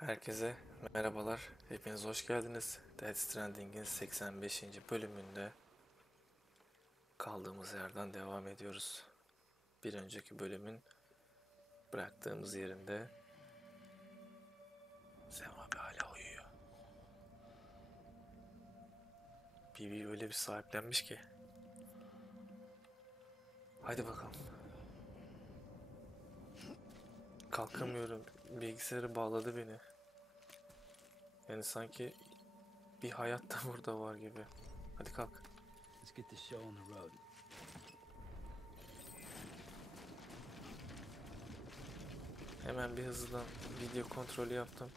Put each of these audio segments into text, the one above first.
Herkese merhabalar. Hepiniz hoş geldiniz. Stranding'in 85. bölümünde kaldığımız yerden devam ediyoruz. Bir önceki bölümün bıraktığımız yerinde Sem abi hala uyuyor. Bibi öyle bir sahiplenmiş ki. Hadi bakalım. Kalkamıyorum. Bilgisayarı bağladı beni. Yani sanki bir hayat da burada var gibi. Hadi kalk. Let's get the show on the road. Hemen bir hızlıdan video kontrolü yaptım.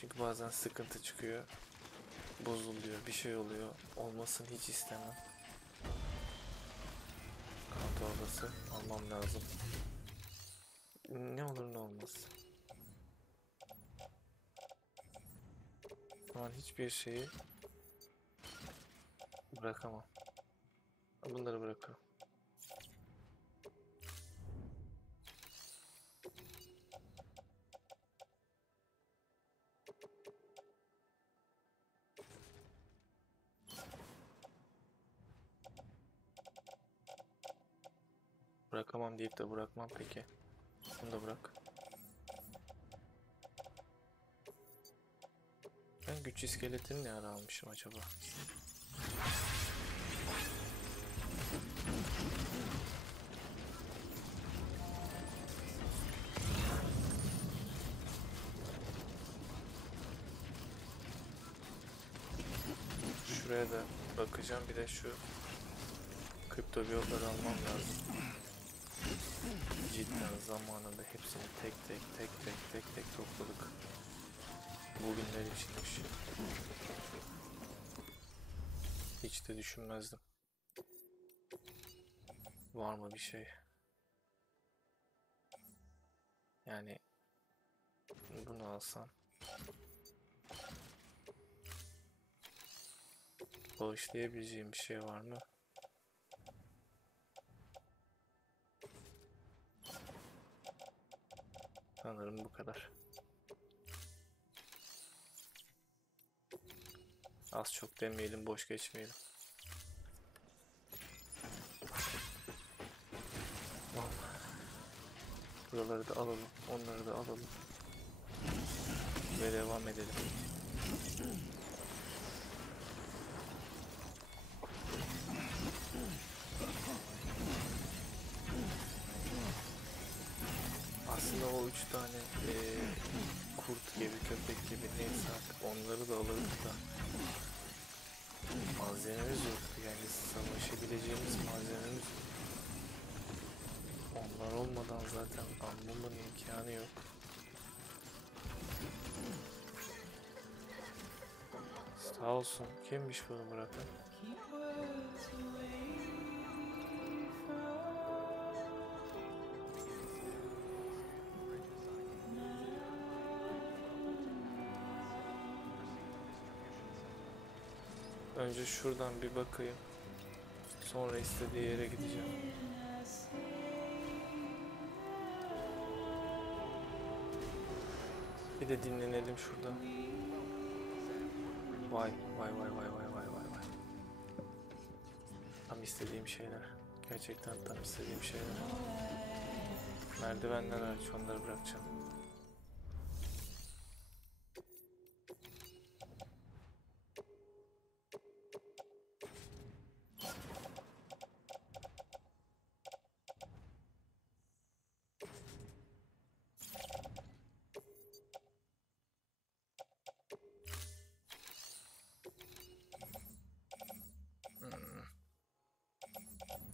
Çünkü bazen sıkıntı çıkıyor. Bozuluyor, bir şey oluyor. Olmasını hiç istemem. Kan torbası almam lazım. Ne olur ne olmaz. Ama hiçbir şeyi bırakamam. Bunları bırakırım. Bırakamam deyip de bırakmam peki. Bunu da bırak. Ben güç iskeletini ne ara almışım acaba? Şuraya da bakacağım. Bir de şu kripto biyotları almam lazım. Cidden zamanında hepsini tek tek topladık. Bugünler içinmiş. Hiç de düşünmezdim. Var mı bir şey? Yani bunu alsam bağışlayabileceğim bir şey var mı? Sanırım bu kadar. Az çok demeyelim, boş geçmeyelim. Tamam. Buraları da alalım, onları da alalım. Ve devam edelim. Aslında o 3 tane kurt gibi, köpek gibi neyse artık onları da alırdık da malzememiz yoktu, yani savaşabileceğimiz malzememiz yok. Onlar olmadan zaten almamın imkanı yok. Sağ olsun. Kimmiş bunu bırakan? Önce şuradan bir bakayım. Sonra istediği yere gideceğim. Bir de dinlenelim şurada. Vay. Tam istediğim şeyler. Gerçekten tam istediğim şeyler. Merdivenler hariç onları bırakacağım.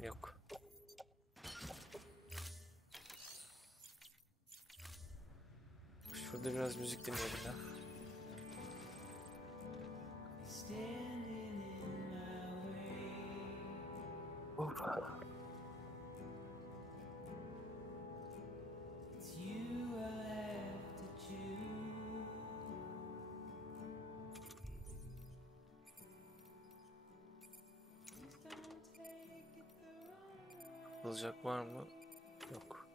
Yok. Şurada biraz müzik dinleyelim ya. Alacak var mı? Yok.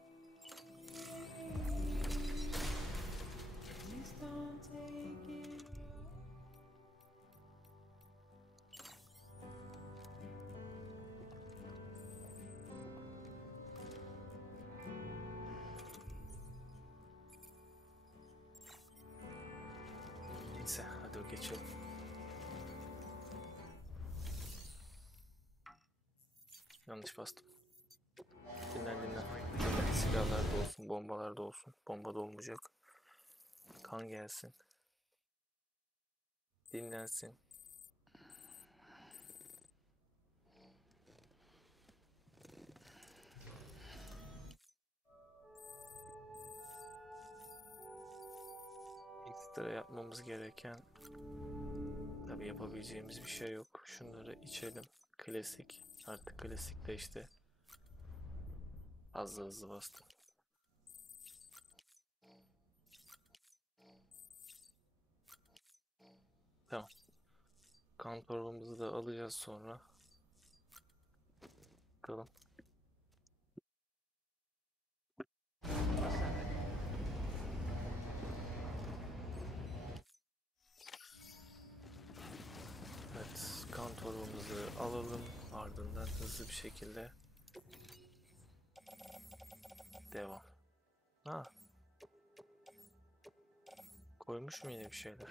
geçelim. Yanlış bastım. Dinlen. Silahlar da olsun, bombalar da olsun. Bomba da olmayacak. Kan gelsin. Dinlensin. Ekstra yapmamız gereken, tabii yapabileceğimiz bir şey yok. Şunları içelim. Klasik. Artık klasikte işte. Hızlı bastım. Tamam. Kan torbamızı da alacağız sonra. Bakalım. Evet, kan torbamızı alalım. Ardından hızlı bir şekilde devam. Ha. Koymuş mu yine bir şeyler?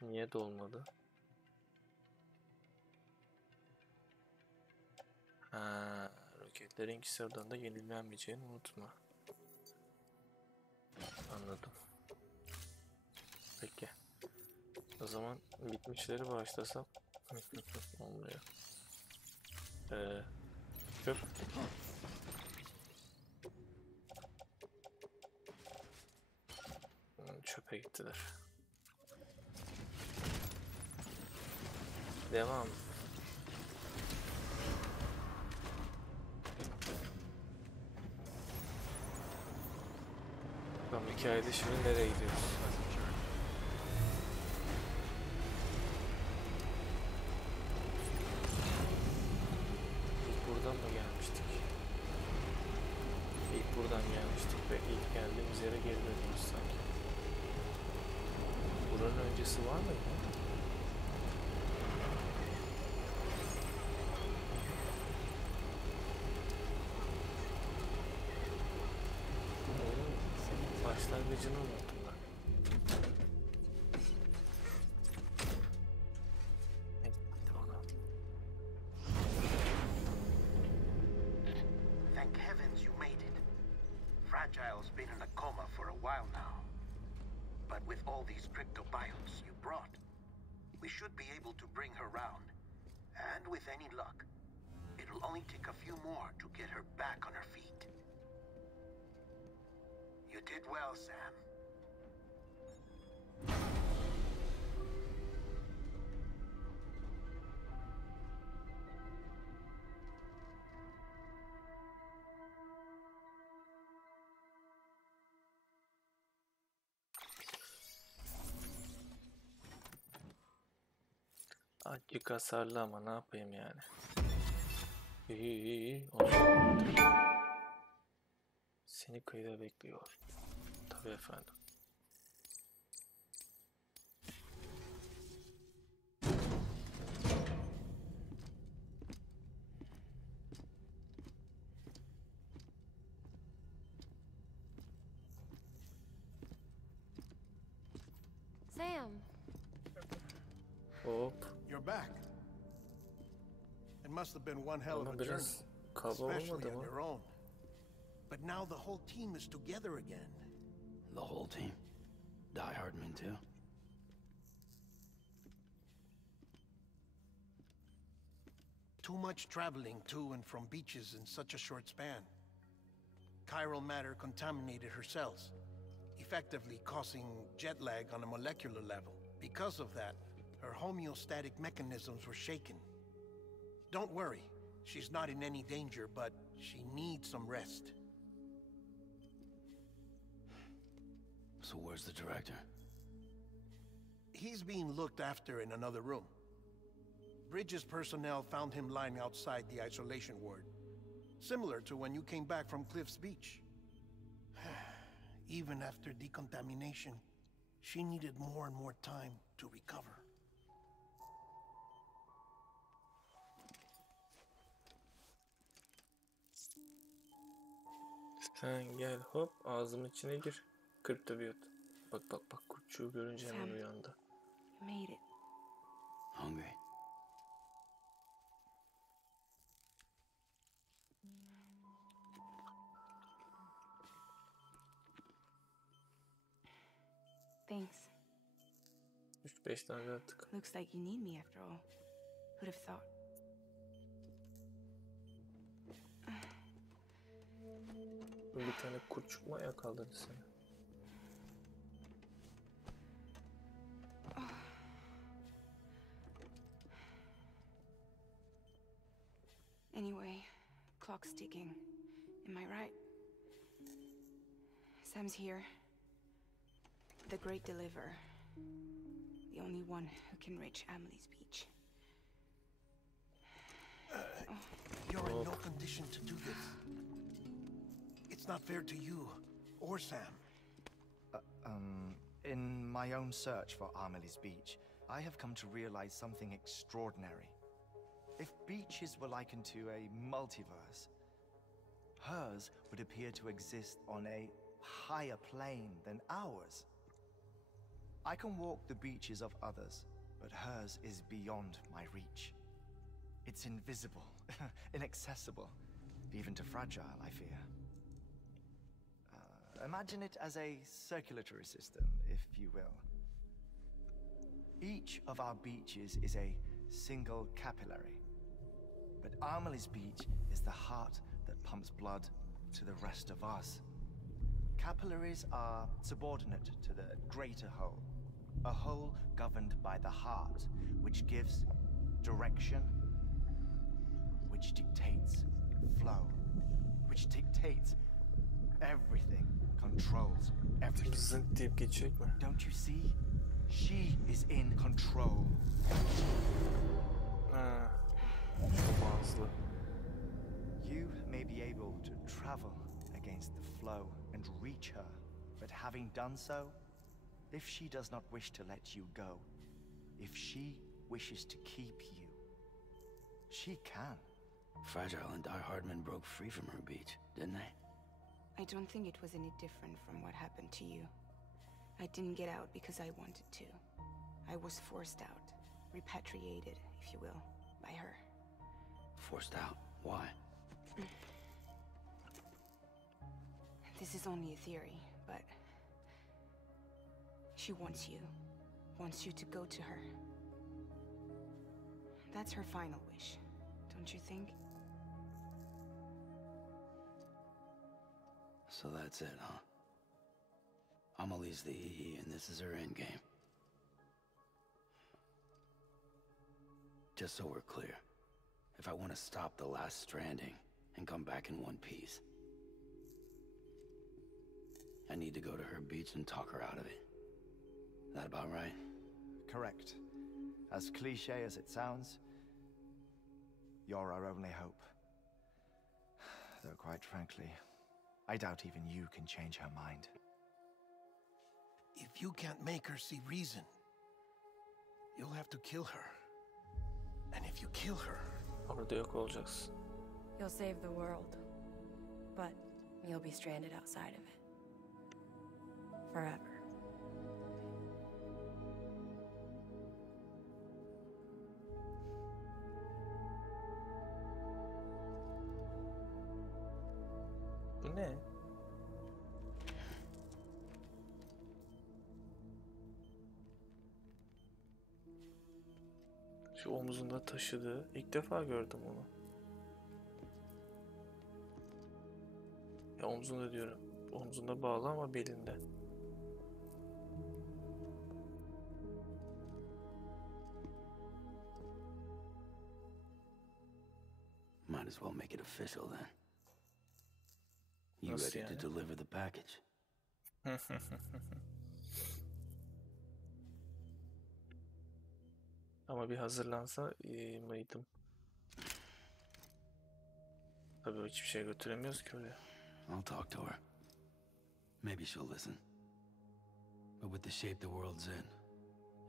Niye dolmadı? Roketlerin ikisi da yenilenmeyeceğini unutma. Anladım. Peki. O zaman bitmişleri bağışlasam olmuyor. Çöp. Çöpe gittiler. Devam. Tamam, hikayede şimdi nereye gidiyoruz? İlk buradan mı gelmiştik? İlk buradan gelmiştik ve ilk geldiğimiz yere geri dönüyoruz sanki. Buranın öncesi var mıydı? Başlangıcını unuttum ben. Hadi bakalım. Thank heavens you made it. Fragile's been in a coma for a while now. But with all these cryptobiotes you brought, we should be able to bring her round. And with any luck, it'll only take a few more to get her back on her feet. You did well, Sam. Azıcık hasarlı ama ne yapayım yani. İyi. Olsun. Seni kıyıda bekliyor. Tabii efendim. Sam. Hop. You're back. It must have been one hell of Ama a journey, biraz kaba especially olmadı on mı? your own. But now the whole team is together again. The whole team. Die Hardman too. Too much traveling to and from beaches in such a short span. Chiral matter contaminated her cells, effectively causing jet lag on a molecular level. Because of that, her homeostatic mechanisms were shaken. Don't worry, she's not in any danger, but she needs some rest. So where's the director? He's being looked after in another room. Bridget's personnel found him lying outside the isolation ward. Similar to when you came back from Cliff's Beach. Even after decontamination, she needed more and more time to recover. Sen gel hop ağzımın içine gir. Kriptobiyot. Bak bak bak, kurtçuğu görünce hemen Sam. uyandı. You made it. Hungry? Thanks. 3-5 tane attık. Looks like you need me after all. Who'd have thought? Bir tane kurtçuk mu ayağa kaldırdı seni? Anyway, clock's ticking. Am I right? Sam's here. The great deliverer. The only one who can reach Amelie's beach. You're in no condition to do this. It's not fair to you or Sam. In my own search for Amelie's beach, I have come to realize something extraordinary. If beaches were likened to a multiverse, hers would appear to exist on a higher plane than ours. I can walk the beaches of others, but hers is beyond my reach. It's invisible, inaccessible, even to fragile, I fear. Imagine it as a circulatory system, if you will. Each of our beaches is a single capillary. But Amelie's beach is the heart that pumps blood to the rest of us. Capillaries are subordinate to the greater whole. A whole governed by the heart, which gives direction, which dictates flow, which dictates everything, controls everything. Zınk deyip geçecek mi? Don't you see? She is in control. Ha. Çok ağızlı. You may be able to travel against the flow and reach her, but having done so, if she does not wish to let you go, if she wishes to keep you, she can. Fragile and diehard men broke free from her beach, didn't they? I don't think it was any different from what happened to you. I didn't get out because I wanted to. I was forced out, repatriated, if you will, by her. Forced out. Why? This is only a theory, but she wants you to go to her. That's her final wish, don't you think? So that's it, huh? Amelie's the EE, and this is her endgame. Just so we're clear, if I want to stop the last stranding and come back in one piece, I need to go to her beach and talk her out of it. That about right? Correct. As cliché as it sounds, you're our only hope. Though quite frankly, I doubt even you can change her mind. If you can't make her see reason, you'll have to kill her. And if you kill her, Orada yok olacaksın. You'll save the world, but you'll be stranded outside of it. Forever. Bu ne? Şu omuzunda taşıdığı, ilk defa gördüm onu. Ya omzunda diyorum. Omzunda bağlı ama belinde. Might as well make it official then. You Nasıl ready to yani? deliver the package? Ama bir hazırlansa iyi miydim? Tabii hiçbir şey götüremiyoruz ki öyle. I'll talk to her. Maybe she'll listen. But with the shape the world's in,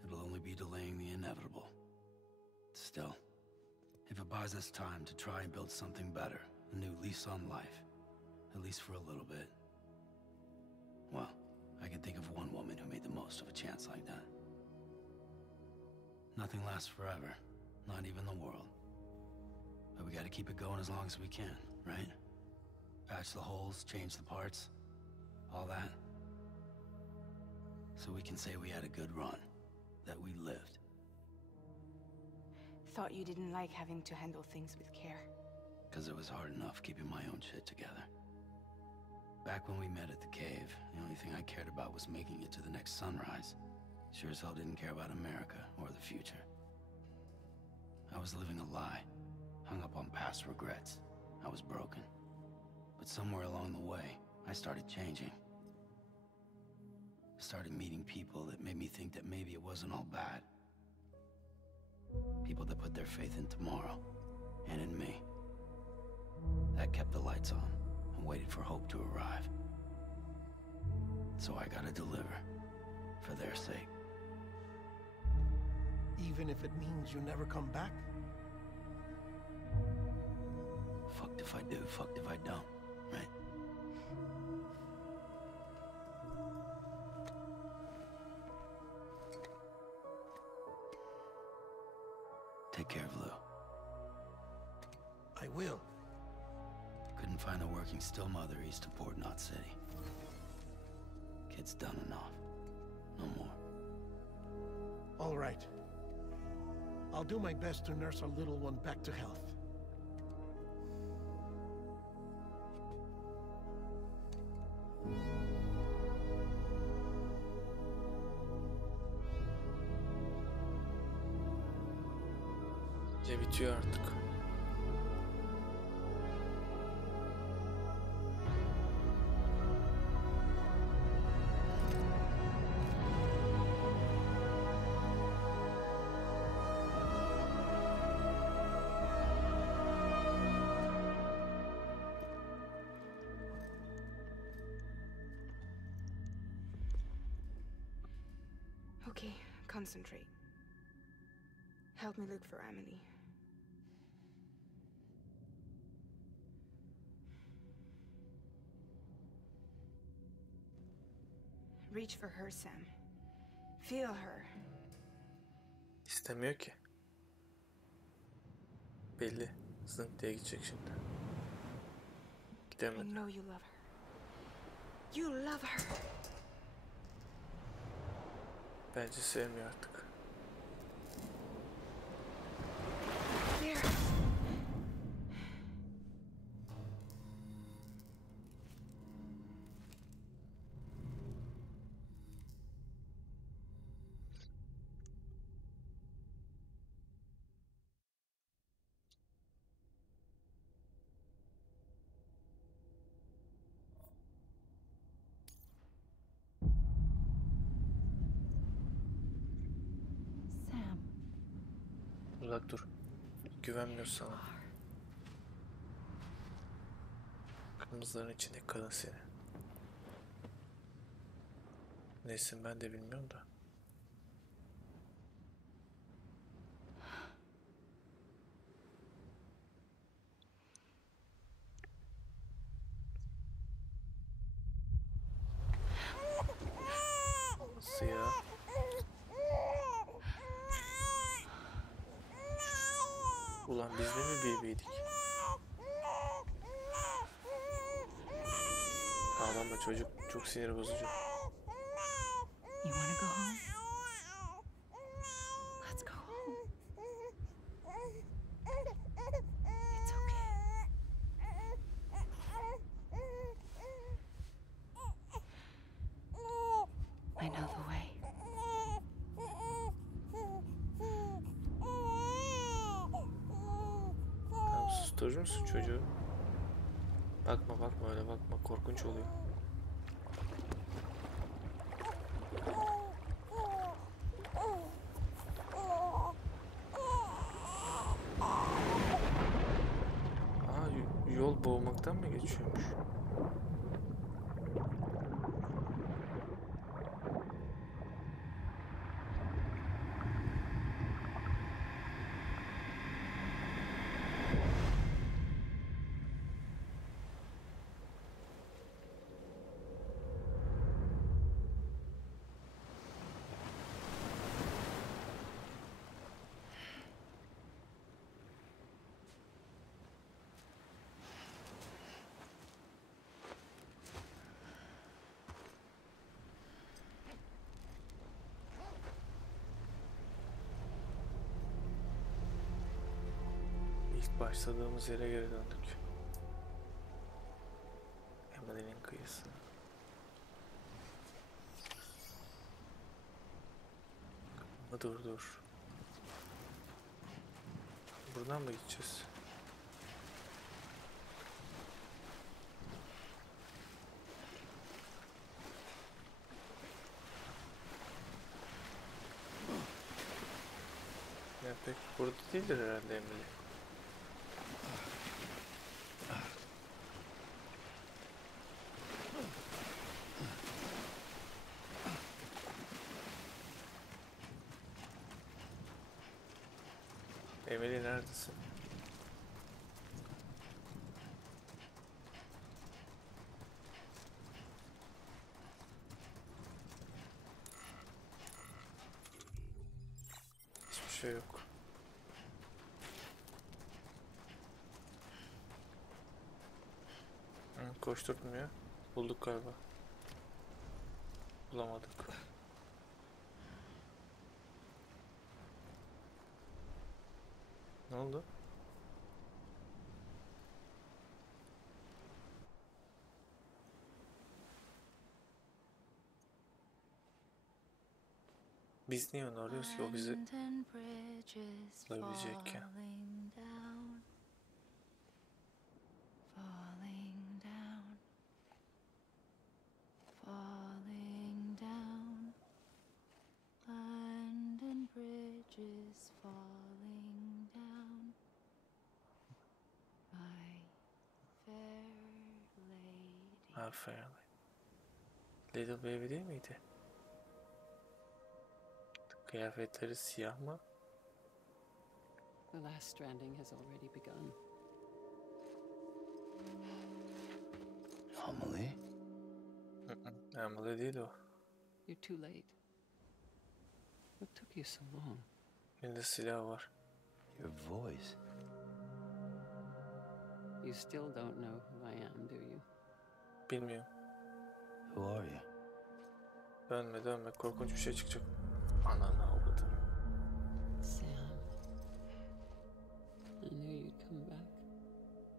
it'll only be delaying the inevitable. Still, if it buys us time to try and build something better, a new lease on life, at least for a little bit, well, I can think of one woman who made the most of a chance like that. Nothing lasts forever, not even the world. But we gotta keep it going as long as we can, right? Patch the holes, change the parts, all that. So we can say we had a good run, that we lived. Thought you didn't like having to handle things with care. Because it was hard enough keeping my own shit together. Back when we met at the cave, the only thing I cared about was making it to the next sunrise. Sure as hell didn't care about America or the future. I was living a lie, hung up on past regrets. I was broken. But somewhere along the way, I started changing. Started meeting people that made me think that maybe it wasn't all bad. People that put their faith in tomorrow, and in me. That kept the lights on, and waited for hope to arrive. So I gotta deliver, for their sake. Even if it means you never come back? Fucked if I do, fucked if I don't, right? Take care of Lou. I will. Couldn't find a working still mother east of Port Knot City. Kid's done enough. No more. All right. I'll do my best to nurse our little one back to health. Bitiyor artık. Okay, concentrate. Help me look for Amelie. Reach for her, Sam. Feel her. İstemiyor ki. Belli. Zınk diye gidecek şimdi. I Gidemedi. know you love her. You love her. Bence sevmiyor artık. There. Sam. Uzak dur. Güvenmiyoruz sana. Kırmızıların içindeki kadın seni. Neysin ben de bilmiyorum da. Nasıl ya? Ulan biz de mi birbiriydik? Ağlama çocuk, çok sinir bozucu. You wanna go home? Let's go home. It's okay. I know the way. Tamam, susturur musun çocuğu? Bakma bakma, öyle bakma, korkunç oluyor. Yol boğmaktan mı geçiyormuş? Başladığımız yere geri döndük. Amelie'nin kıyısı. Dur. Buradan mı gideceğiz? Ya pek burada değildir herhalde Amelie. Amelie neredesin? Hiçbir şey yok. Koşturtmuyor. Bulduk galiba. Bulamadık. Ne oldu? Biz niye onu arıyoruz ki? O bizi bulabilecek ya. Aferin. Little Baby değil miydi? Kıyafetleri siyah mı? The last stranding has already begun. Amelie? Amelie değil o. You're too late. What took you so long? Elinde silah var. Your voice. You still don't know who I am, do you? Bilmiyorum. Who are you? Dönme. Korkunç bir şey çıkacak. Ananı avladım. Sam. I knew you'd come back.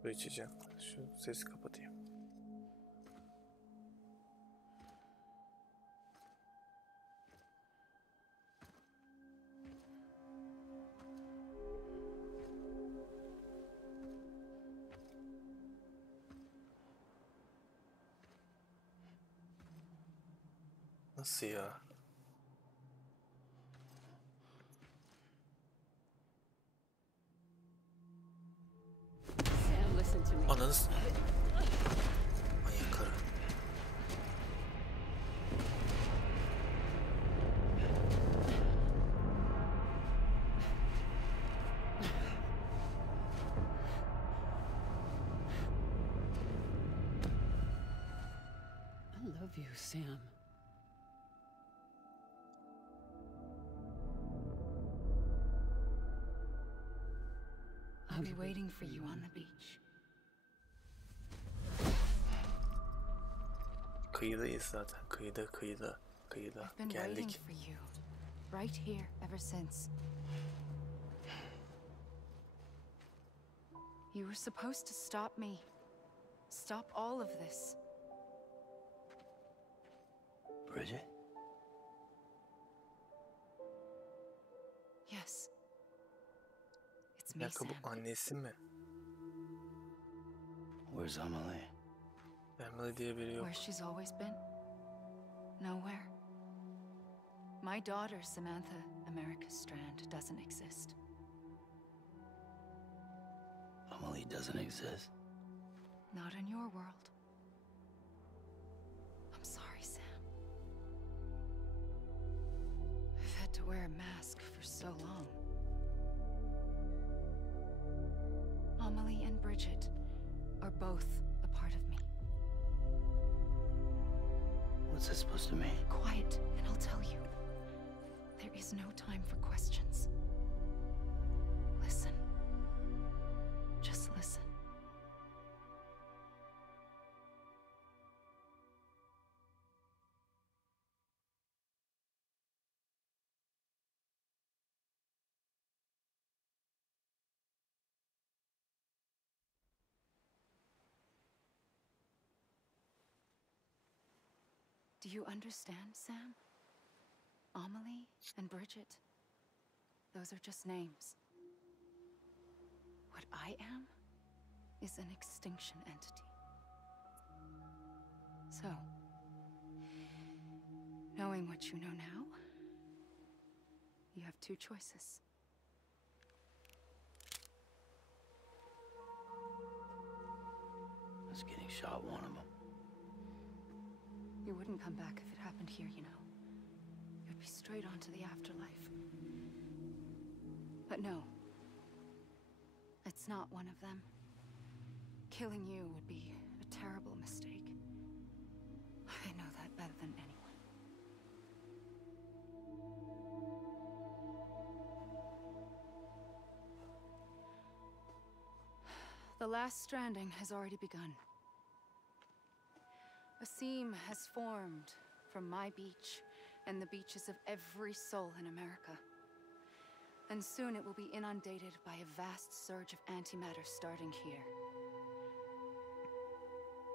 Su içeceğim. Şu sesi kapatayım. Nasıl ya? Sam, listen to me. Ananız. Manyak karı. I love you, Sam. I'll be waiting for you on the beach. Kıyıdayız zaten. Kıyıda. I've been waiting Geldik. for you. Right here, ever since. You were supposed to stop me. Stop all of this. Bridget? Yes. It's Bir me, dakika, Sam. bu annesi mi? Where's Amelie? Amelie diye biri yok. Where she's always been? Nowhere. My daughter, Samantha America Strand, doesn't exist. Amelie doesn't exist. Not in your world. I'm sorry, Sam. I've had to wear a mask for so long. Amelie and Bridget are both a part of me. What's that supposed to mean? Quiet, and I'll tell you. There is no time for questions. Listen. Just listen. Do you understand, Sam? Amelie and Bridget, those are just names. What I am is an extinction entity. So, knowing what you know now, you have two choices. Us getting shot one of them. You wouldn't come back if it happened here, you know. You'd be straight on to the afterlife. But no. It's not one of them. Killing you would be a terrible mistake. I know that better than anyone. The last stranding has already begun. A seam has formed from my beach and the beaches of every soul in America. And soon it will be inundated by a vast surge of antimatter starting here.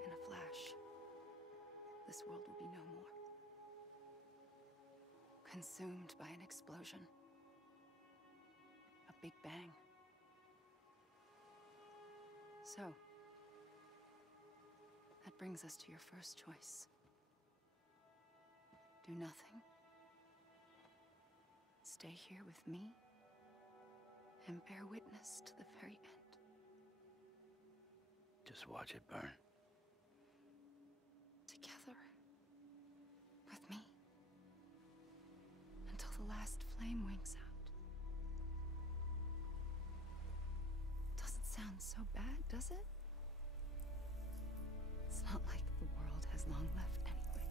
In a flash, this world will be no more. Consumed by an explosion. A big bang. So, that brings us to your first choice. Do nothing. Stay here with me and bear witness to the very end. Just watch it burn. Together. With me. Until the last flame winks out. Doesn't sound so bad, does it? It's not like the world has long left anyway.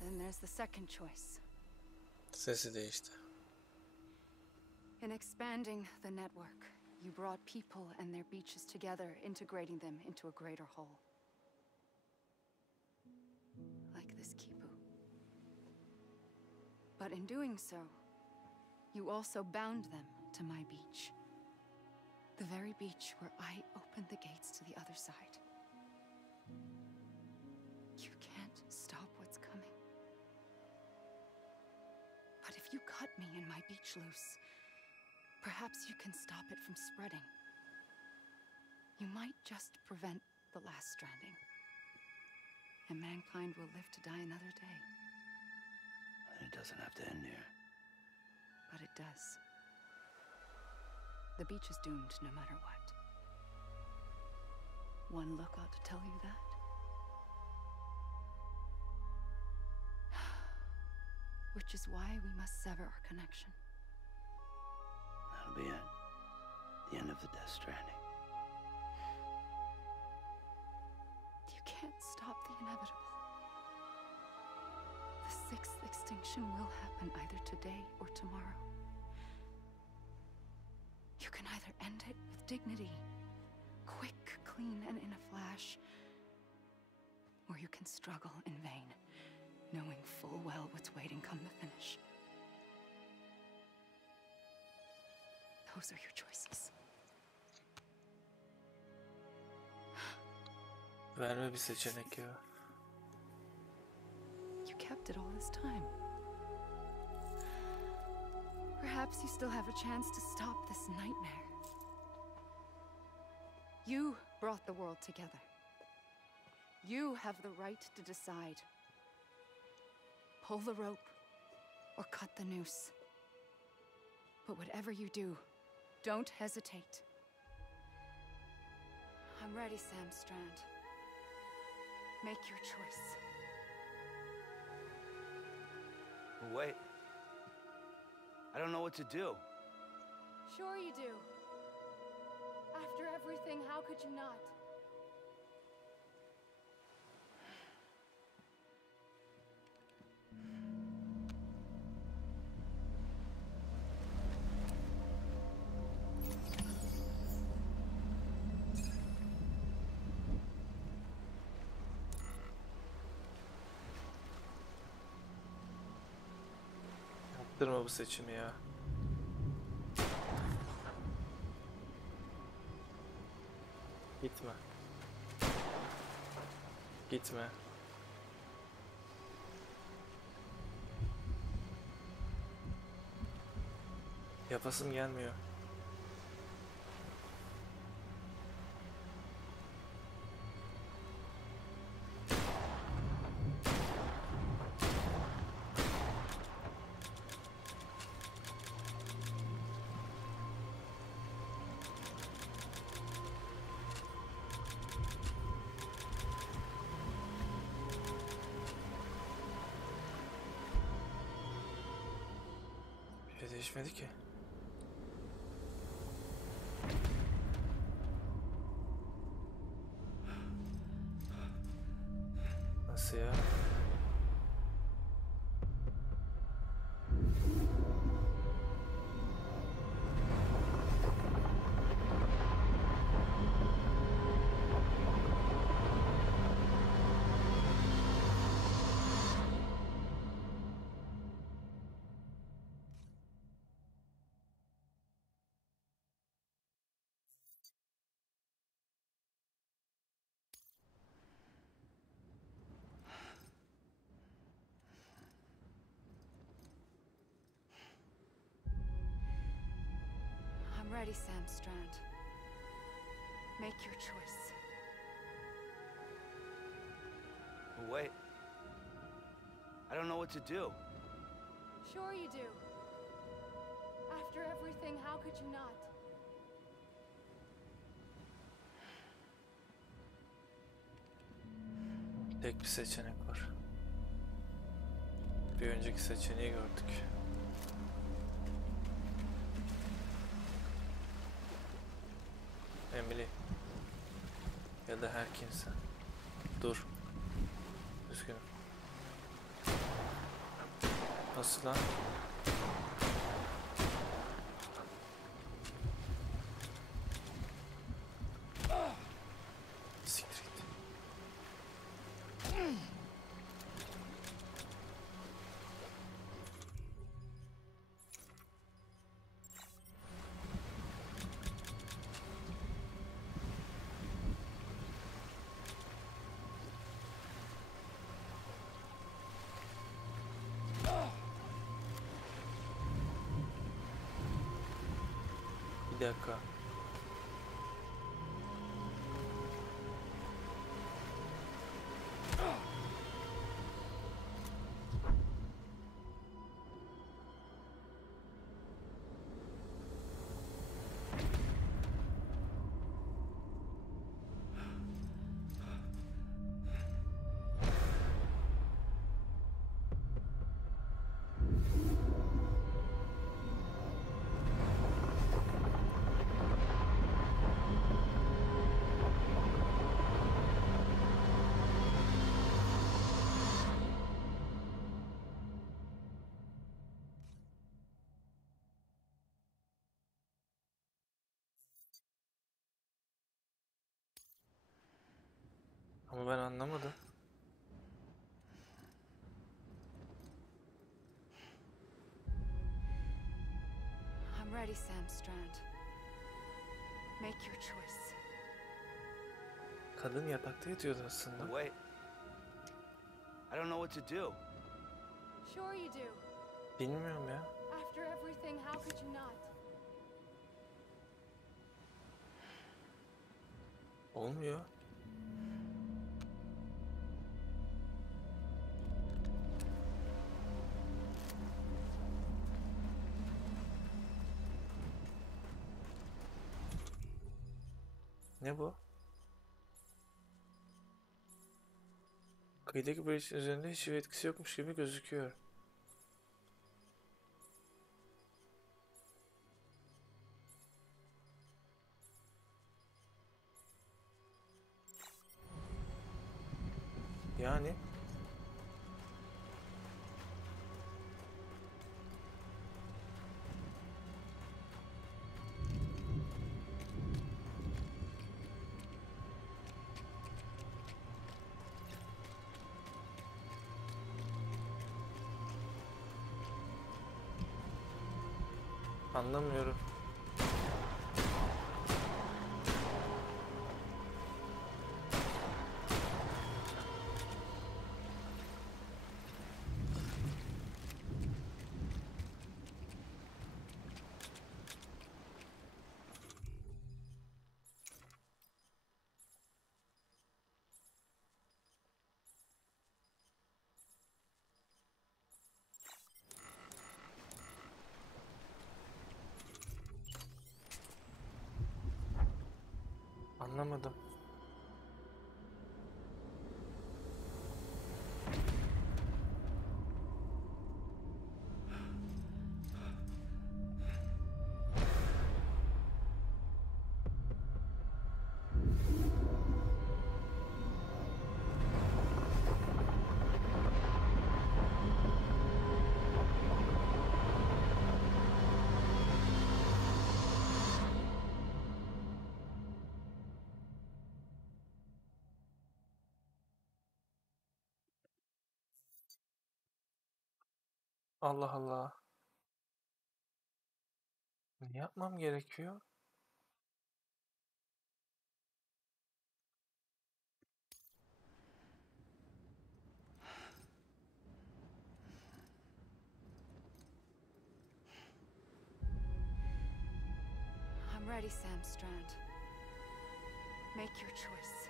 Then there's the second choice. Sesi değişti. In expanding the network, you brought people and their beaches together, integrating them into a greater whole. Like this kipu. But in doing so, you also bound them to my beach. The very beach where I opened the gates to the other side. You can't stop what's coming. But if you cut me and my beach loose, perhaps you can stop it from spreading. You might just prevent the last stranding. And mankind will live to die another day. And it doesn't have to end here. But it does. The beach is doomed no matter what. One look ought to tell you that. Which is why we must sever our connection. That'll be it. The end of the Death Stranding. You can't stop the inevitable. The sixth extinction will happen either today or tomorrow. You can either end it with dignity, quick, clean, and in a flash, or you can struggle in vain, knowing full well what's waiting come the finish. Those are your choices. Verme bir seçenek ya. You kept it all this time. Perhaps you still have a chance to stop this nightmare. You brought the world together. You have the right to decide. Pull the rope or cut the noose. But whatever you do, don't hesitate. I'm ready, Sam Strand. Make your choice. Wait. I don't know what to do. Sure you do. After everything, how could you not? Yaptırma bu seçimi ya. Gitme. Gitme. Yapasım gelmiyor. Bir şey değişmedi ki. Nasıl ya? I'm ready, Sam Strand. Make your choice. But wait. I don't know what to do. Sure you do. After everything, how could you not? Tek bir seçenek var. Bir önceki seçeneği gördük. Amelie ya da her kimse. Dur. Üzgünüm. Nasıl lan? Siktir git. Bir dakika. Ama ben anlamadım. I'm ready, Sam Strand. Make your choice. Kadın yatakta yatıyordu aslında. But wait. I don't know what to do. Sure you do. Bilmiyorum ya. After everything, how could you not? Olmuyor. Ne bu? Kıyıdaki Bridget'in üzerinde hiçbir etkisi yokmuş gibi gözüküyor. Yani anlamıyorum. Anlamadım. Allah Allah. Ne yapmam gerekiyor? I'm ready, Sam Strand. Make your choice.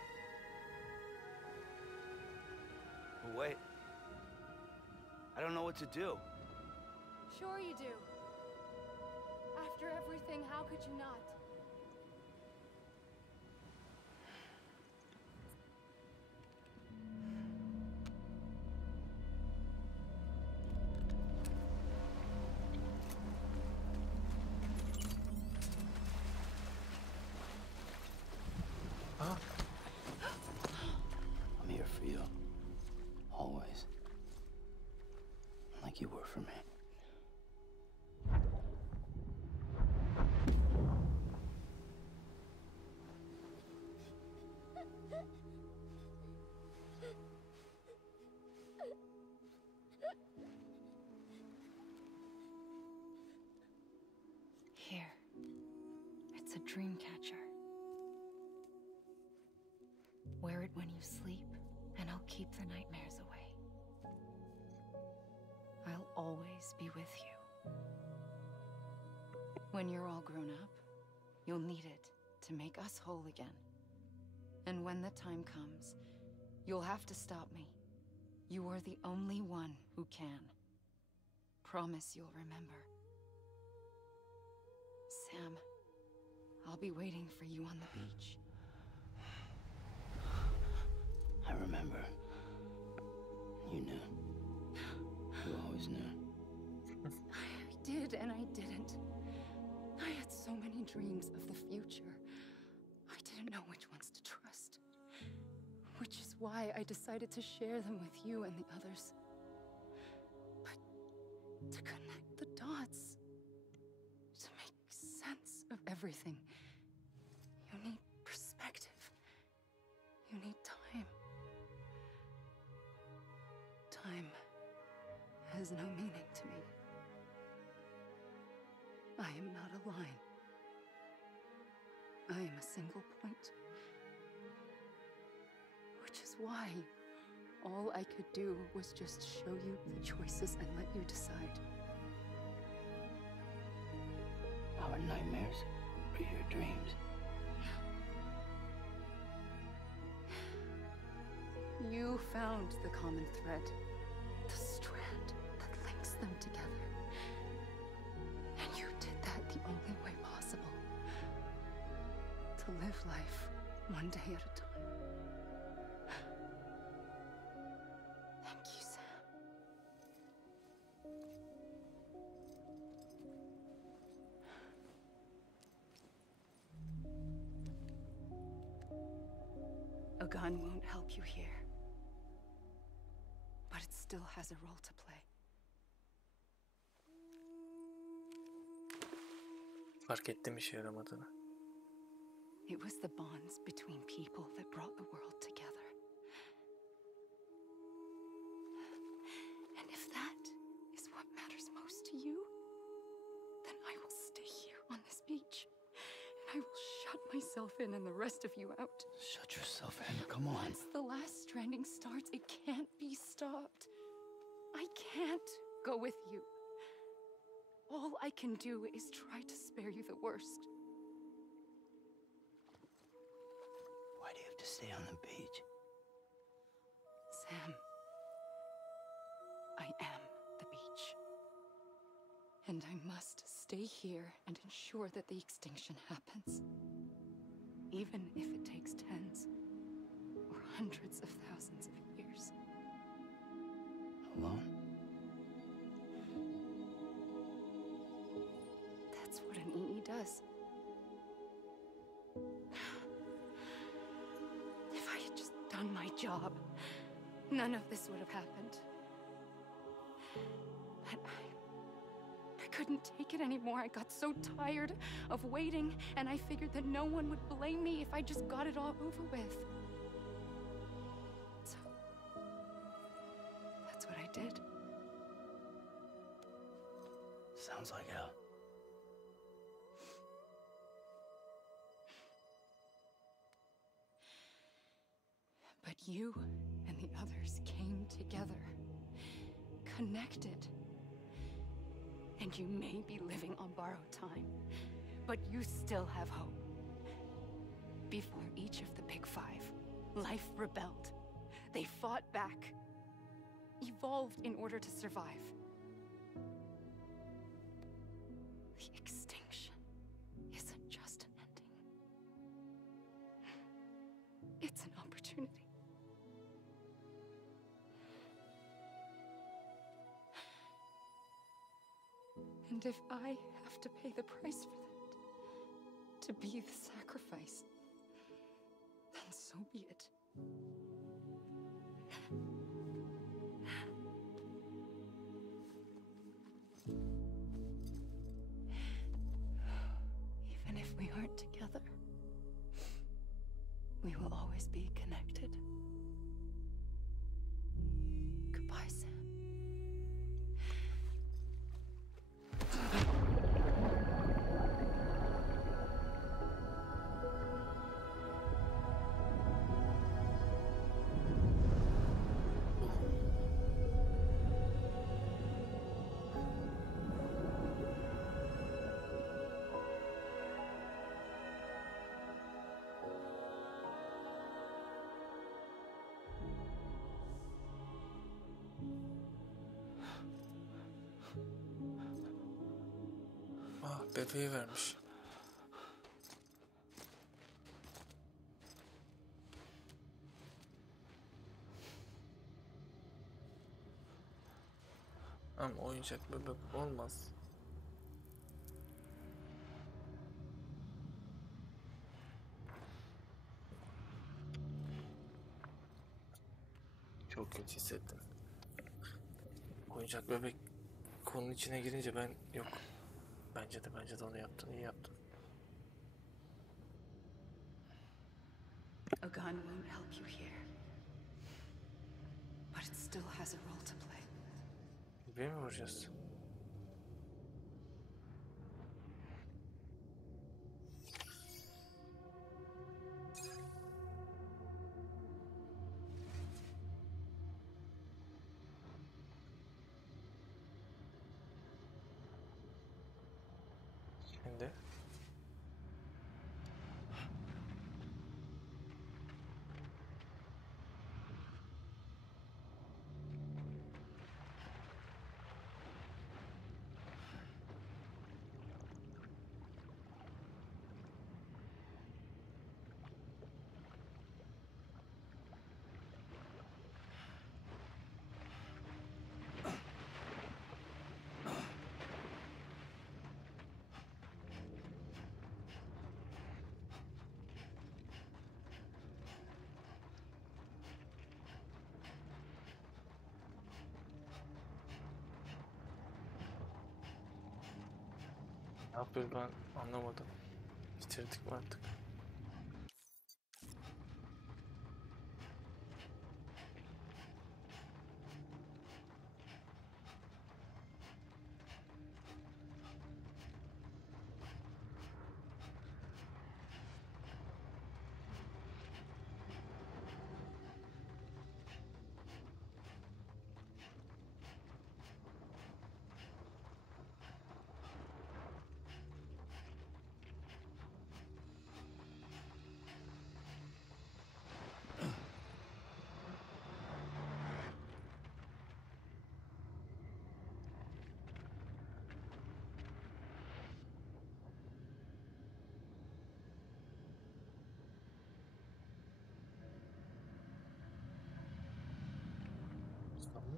But wait. I don't know what to do. Sure you do. After everything, how could you not? Ah, I'm here for you. Always. Like you were for me. Here. It's a dream catcher. Wear it when you sleep, and I'll keep the nightmares away. I'll always be with you. When you're all grown up, you'll need it to make us whole again. And when the time comes, you'll have to stop me. You are the only one who can. Promise you'll remember. Sam, I'll be waiting for you on the beach. I remember. You knew. You always knew. I did and I didn't. I had so many dreams of the future. I didn't know which ones to trust. Which is why I decided to share them with you and the others. But to connect the dots, to make sense of everything, you need perspective. You need time. Time has no meaning to me. I am not a line. I am a single point. Which is why all I could do was just show you the choices and let you decide. Our nightmares are your dreams. You found the common thread, the strand that links them together. And you did that the only way possible. To live life one day at a time. Thank you, Sam. A gun won't help you here. But it still has a role to play. fark ettim işe yaramadığını. It was the bonds between people that brought the world together. And if that is what matters most to you, then I will stay here on this beach. And I will shut myself in and the rest of you out. Shut yourself in. Come on. Once the last stranding starts, it can't be stopped. I can't go with you. All I can do is try to spare you the worst. Why do you have to stay on the beach? Sam, I am the beach. And I must stay here and ensure that the extinction happens. even if it takes tens or hundreds of thousands of years. Alone? That's what an EE does. If I had just done my job, none of this would have happened. But I couldn't take it anymore. I got so tired of waiting, and I figured that no one would blame me if I just got it all over with. So that's what I did. Sounds like hell. But you and the others came together, connected. And you may be living on borrowed time, but you still have hope. Before each of the Big Five, life rebelled. They fought back, evolved in order to survive. The extinction isn't just an ending. It's an opportunity. And if I have to pay the price for that, to be the sacrifice, then so be it. Even if we aren't together, we will always be connected. Goodbye, Sam. Bebeği vermiş. Ama oyuncak bebek olmaz. Çok kötü hissettim. Oyuncak bebek konunun içine girince ben yok. Bence de onu yaptın, iyi yaptın. A gun won't help you here, but it still has a role to play. Bebeği mi vuracağız? Şimdi ne yapıyoruz ben anlamadım. Bitirdik mi artık?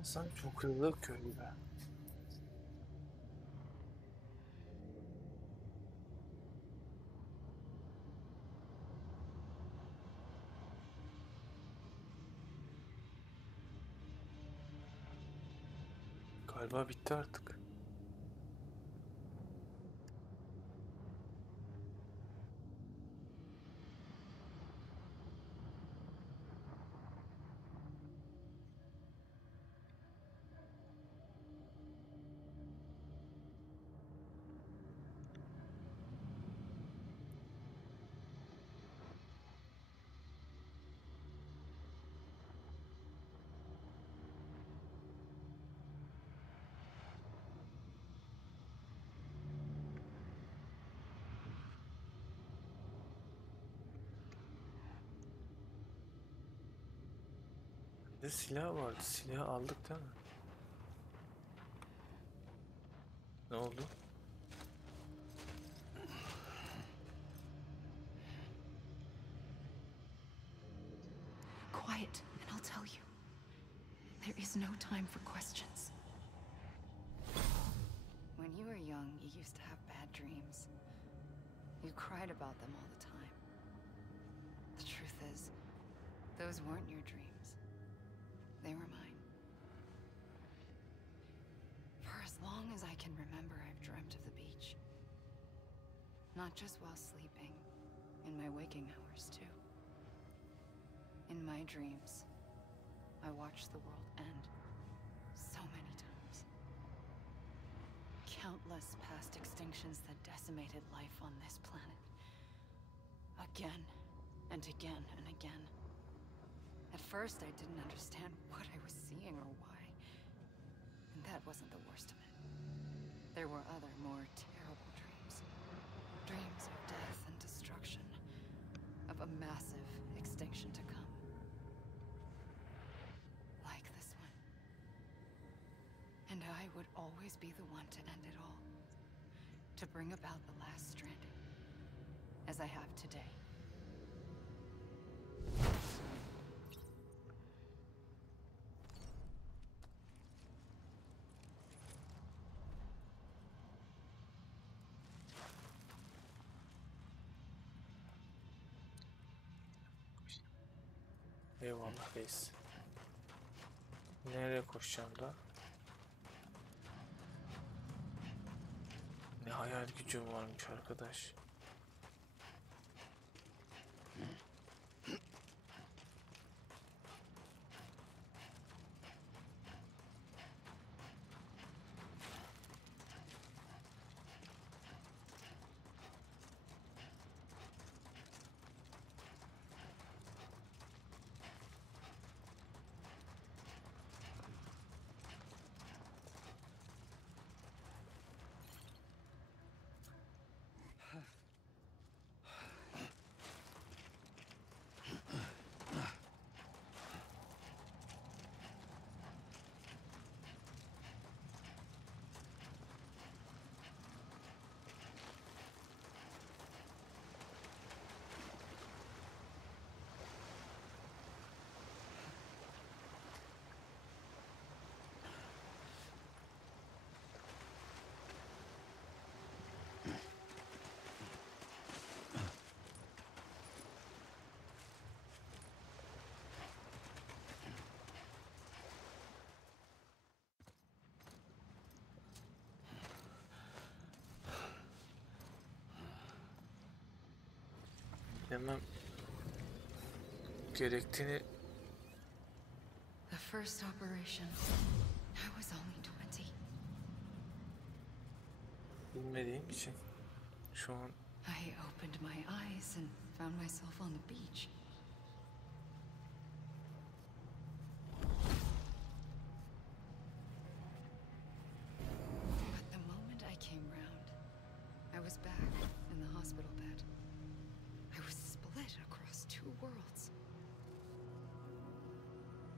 Sanki çok hızlı akıyor gibi. Galiba bitti artık. Bir de silah vardı. Silahı aldık değil mi? Ne oldu? Quiet, and I'll tell you. There is no time for questions. When you were young, you used to have bad dreams. You cried about them all the time. The truth is, those weren't your dreams. They were mine. For as long as I can remember, I've dreamt of the beach. Not just while sleeping, in my waking hours too. In my dreams, I watched the world end so many times. Countless past extinctions that decimated life on this planet. Again and again and again. At first, I didn't understand what I was seeing or why. And that wasn't the worst of it. There were other, more terrible dreams. Dreams of death and destruction. Of a massive extinction to come. Like this one. And I would always be the one to end it all. To bring about the last stranding. As I have today. Eyvallah reis. Nereye koşacağım da? Ne hayal gücüm varmış arkadaş. Demem gerektiğini The first operation, I was only 20. bilmediğim için şu an I opened my eyes and found myself on the beach. But the moment I came round, I was back in the hospital bed. I was split across two worlds.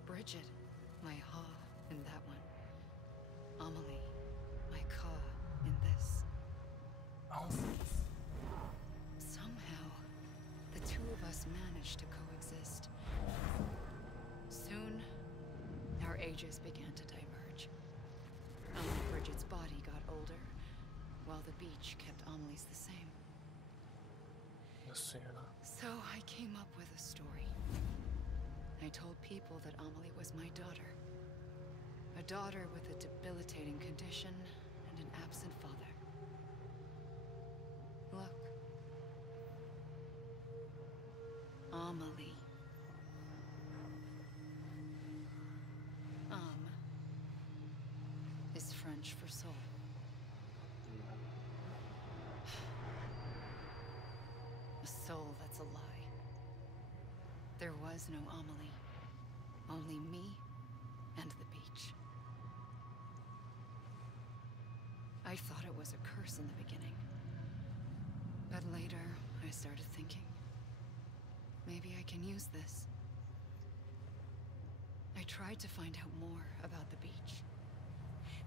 Bridget, my ha in that one. Amelie, my ka in this. Somehow, the two of us managed to coexist. Soon, our ages began to diverge. Only Bridget's body got older, while the beach kept Amelie's the same. Nasıl ya? So I came up with a story. I told people that Amelie was my daughter. A daughter with a debilitating condition and an absent father. Look. Amelie. Is French for soul. A soul that's a lie. There was no Amelie. Only me and the beach. I thought it was a curse in the beginning. But later, I started thinking, maybe I can use this. I tried to find out more about the beach.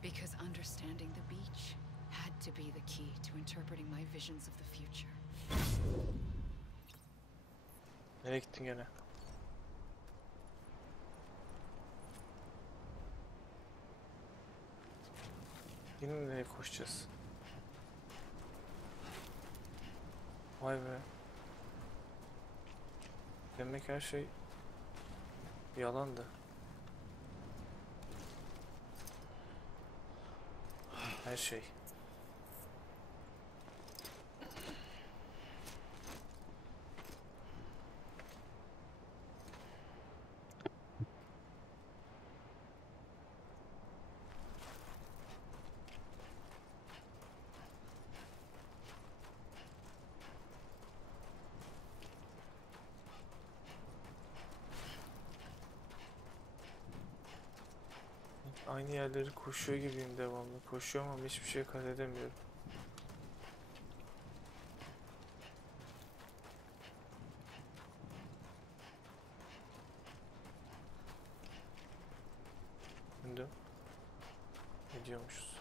Because understanding the beach had to be the key to interpreting my visions of the future. Nereye gittin gene? Yine nereye koşacağız? Vay be. Demek her şey yalandı. Her şey. Aynı yerleri koşuyor gibiyim devamlı. Koşuyorum ama hiçbir şey kat edemiyorum. Döndüm. Ediyormuşuz.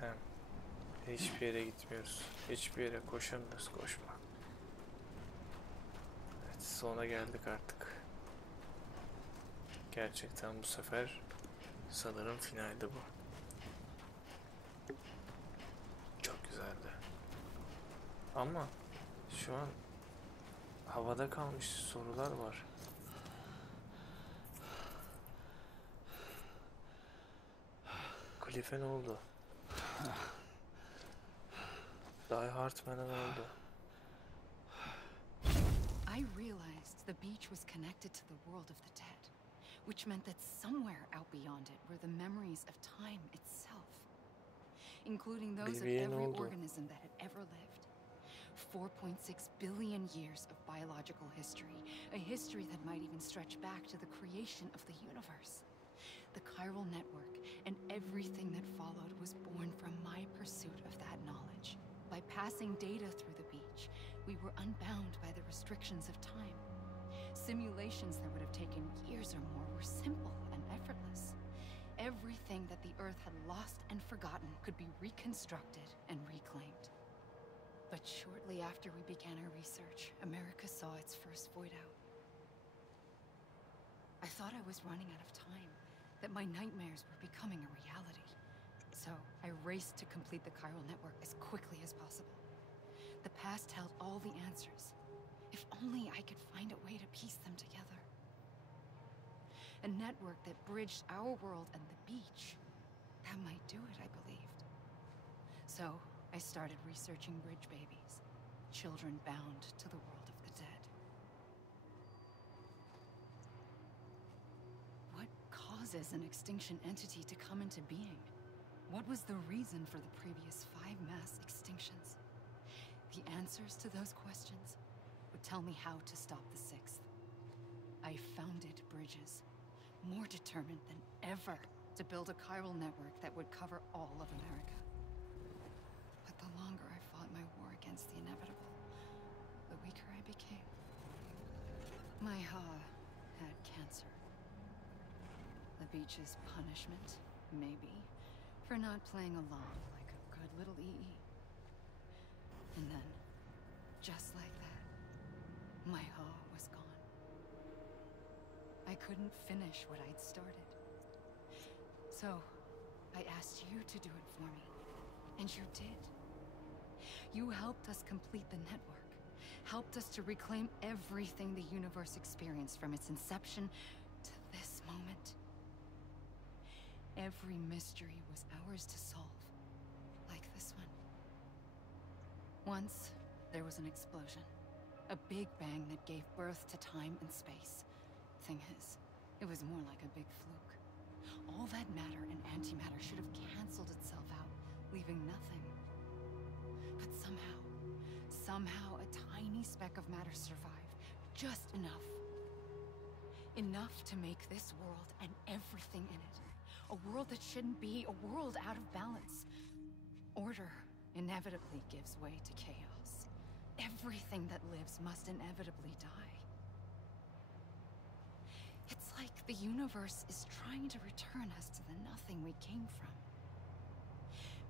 Sen hiçbir yere gitmiyoruz. Hiçbir yere koşamıyoruz. Koşma. Evet, sona geldik artık. Gerçekten bu sefer sanırım finalde bu. Çok güzeldi. Ama şu an havada kalmış sorular var. Cliff'e ne oldu? Die Hardman'a ne oldu? I realized the beach was connected to the world of the dead, which meant that somewhere out beyond it were the memories of time itself, including those of every organism that had ever lived. 4.6 billion years of biological history, a history that might even stretch back to the creation of the universe. The chiral network and everything that followed was born from my pursuit of that knowledge. By passing data through the beach, we were unbound by the restrictions of time. Simulations that would have taken years or more were simple and effortless. Everything that the Earth had lost and forgotten could be reconstructed and reclaimed. But shortly after we began our research, America saw its first void out. I thought I was running out of time, that my nightmares were becoming a reality. So I raced to complete the chiral network as quickly as possible. The past held all the answers. If only I could find a way to piece them together. A network that bridged our world and the beach. That might do it, I believed. So I started researching bridge babies, children bound to the world of the dead. What causes an extinction entity to come into being? What was the reason for the previous 5 mass extinctions? The answers to those questions would tell me how to stop the 6th. I founded bridges, more determined than ever to build a chiral network that would cover all of America. But the longer I fought my war against the inevitable, the weaker I became. My Ha had cancer. The beach's punishment, maybe, for not playing along like a good little EE. And then, just like that, my Ha was gone. I couldn't finish what I'd started. So, I asked you to do it for me, and you did. You helped us complete the network, helped us to reclaim everything the universe experienced from its inception to this moment. Every mystery was ours to solve, like this one. Once, there was an explosion. A big bang that gave birth to time and space. Thing is, it was more like a big fluke. All that matter and antimatter should have canceled itself out, leaving nothing. But somehow a tiny speck of matter survived. Just enough. Enough to make this world and everything in it. A world that shouldn't be, a world out of balance. Order inevitably gives way to chaos. Everything that lives must inevitably die. It's like the universe is trying to return us to the nothing we came from.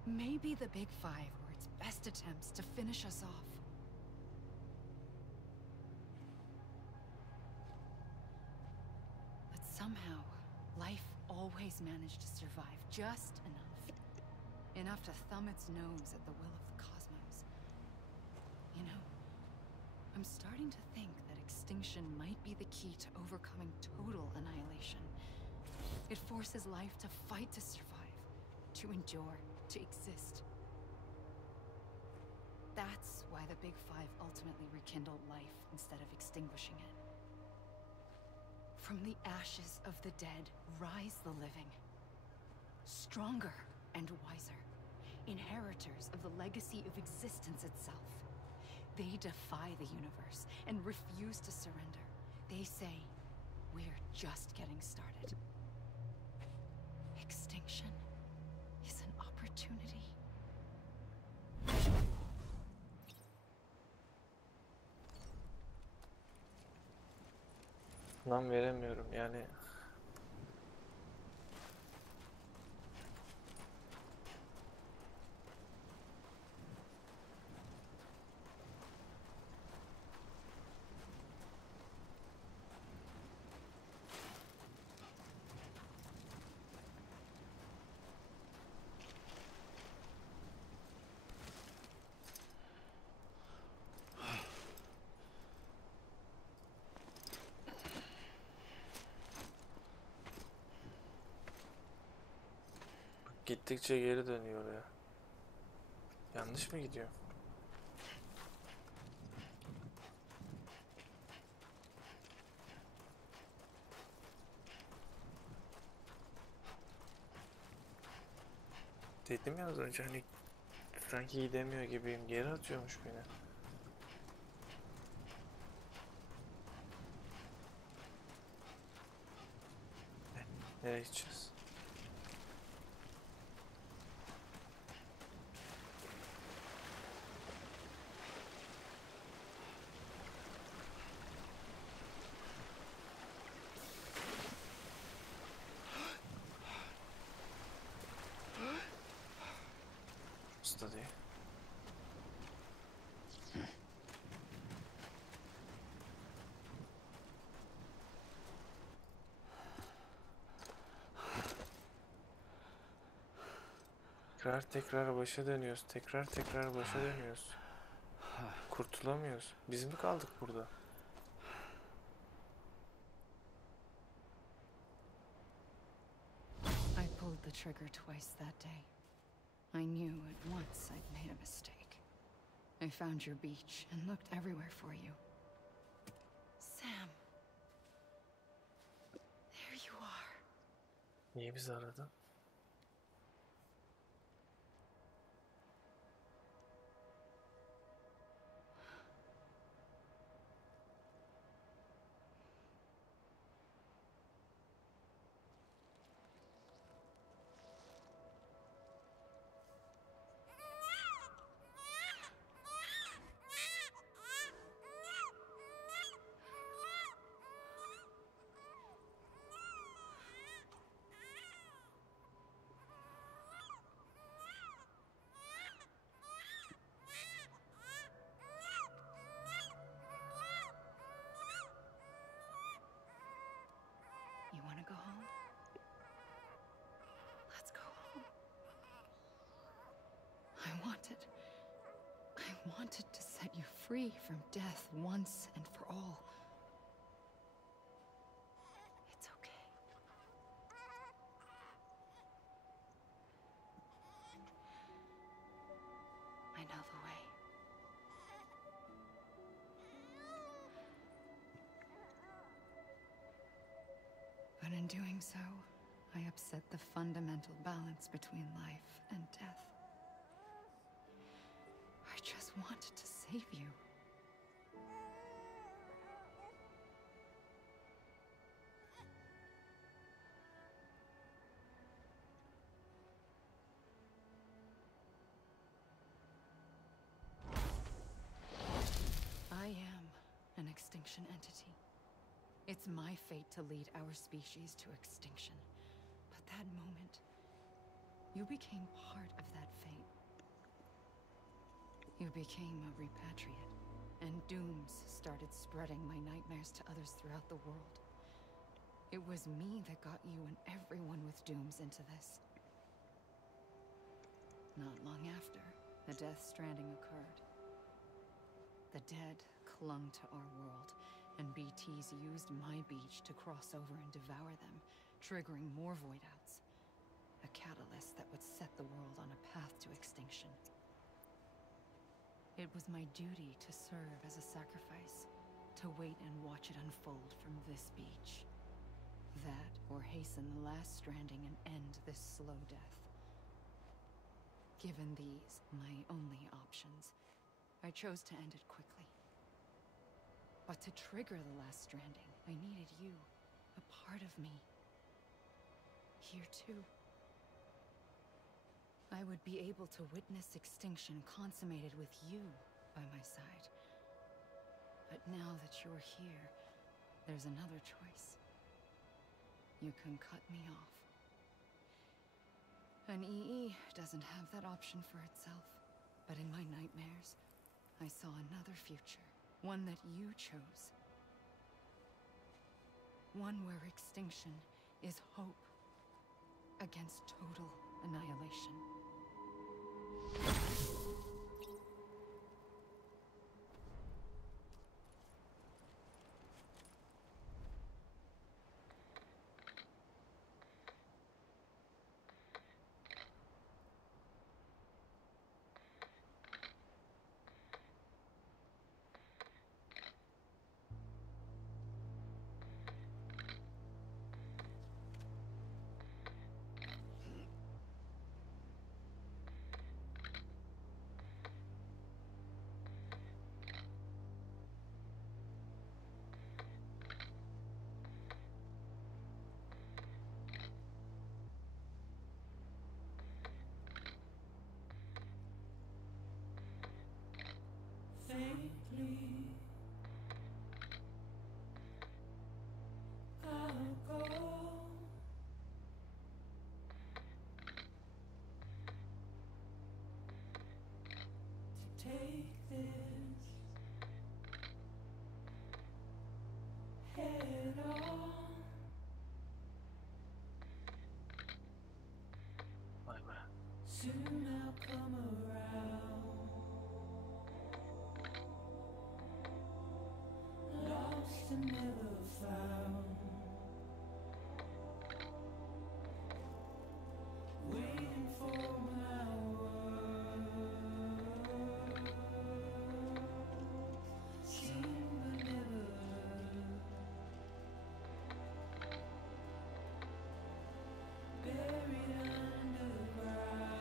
Maybe the Big Five were its best attempts to finish us off. But somehow, life always managed to survive just enough. Enough to thumb its nose at the will of the cosmos. You know, I'm starting to think that extinction might be the key to overcoming total annihilation. It forces life to fight to survive, to endure, to exist. That's why the Big Five ultimately rekindled life instead of extinguishing it. From the ashes of the dead rise the living. Stronger and wiser. Inheritors of the legacy of existence itself. They defy the universe and refuse to surrender. They say, we're just getting started. Extinction is an opportunity. Lan veremiyorum yani. Gittikçe geri dönüyor ya. Yanlış mı gidiyor? Dedim ya az önce hani sanki gidemiyor gibiyim. Geri atıyormuş beni. Nereye gideceğiz? Usta değil. Tekrar başa dönüyoruz. Tekrar başa dönüyoruz. Kurtulamıyoruz. Biz mi kaldık burada? I pulled the trigger twice that day. I knew at once I'd made a mistake. I found your beach and looked everywhere for you. Sam. There you are. Niye bizi aradın? wanted. I wanted to set you free from death once and for all. It's okay. I know the way. But in doing so, I upset the fundamental balance between life and death. I just wanted to save you. I am an extinction entity. It's my fate to lead our species to extinction. But that moment, you became part of that fate. You became a repatriate, and dooms started spreading my nightmares to others throughout the world. It was me that got you and everyone with dooms into this. Not long after, the Death Stranding occurred. The dead clung to our world, and BTs used my beach to cross over and devour them, triggering more void-outs. A catalyst that would set the world on a path to extinction. It was my duty to serve as a sacrifice, to wait and watch it unfold from this beach. That, or hasten the last stranding and end this slow death. Given these, my only options, I chose to end it quickly. But to trigger the last stranding, I needed you, a part of me. Here too. I would be able to witness extinction consummated with you by my side. But now that you're here, there's another choice. You can cut me off. An EE doesn't have that option for itself. But in my nightmares, I saw another future. One that you chose. One where extinction is hope against total annihilation. Faintly, I'll go to take this head on. Vay be. Soon I'll come around. Lost and never found. Waiting for my words. Seen but never heard. Buried underground.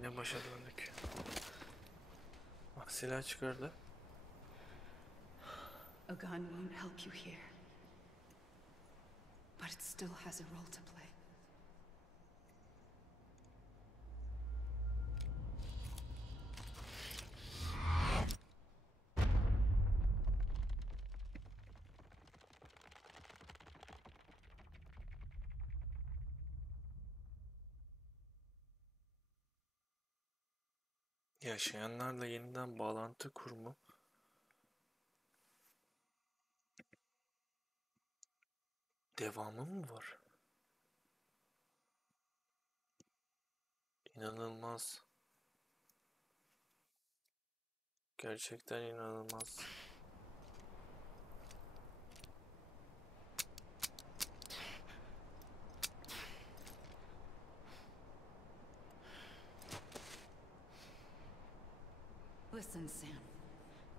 Yine başa döndük. Ah, silah çıkardı. A gun won't help you here. But it still has a role to play. Yaşayanlarla yeniden bağlantı kurma. Devamı mı var? İnanılmaz. Gerçekten inanılmaz. Listen, Sam.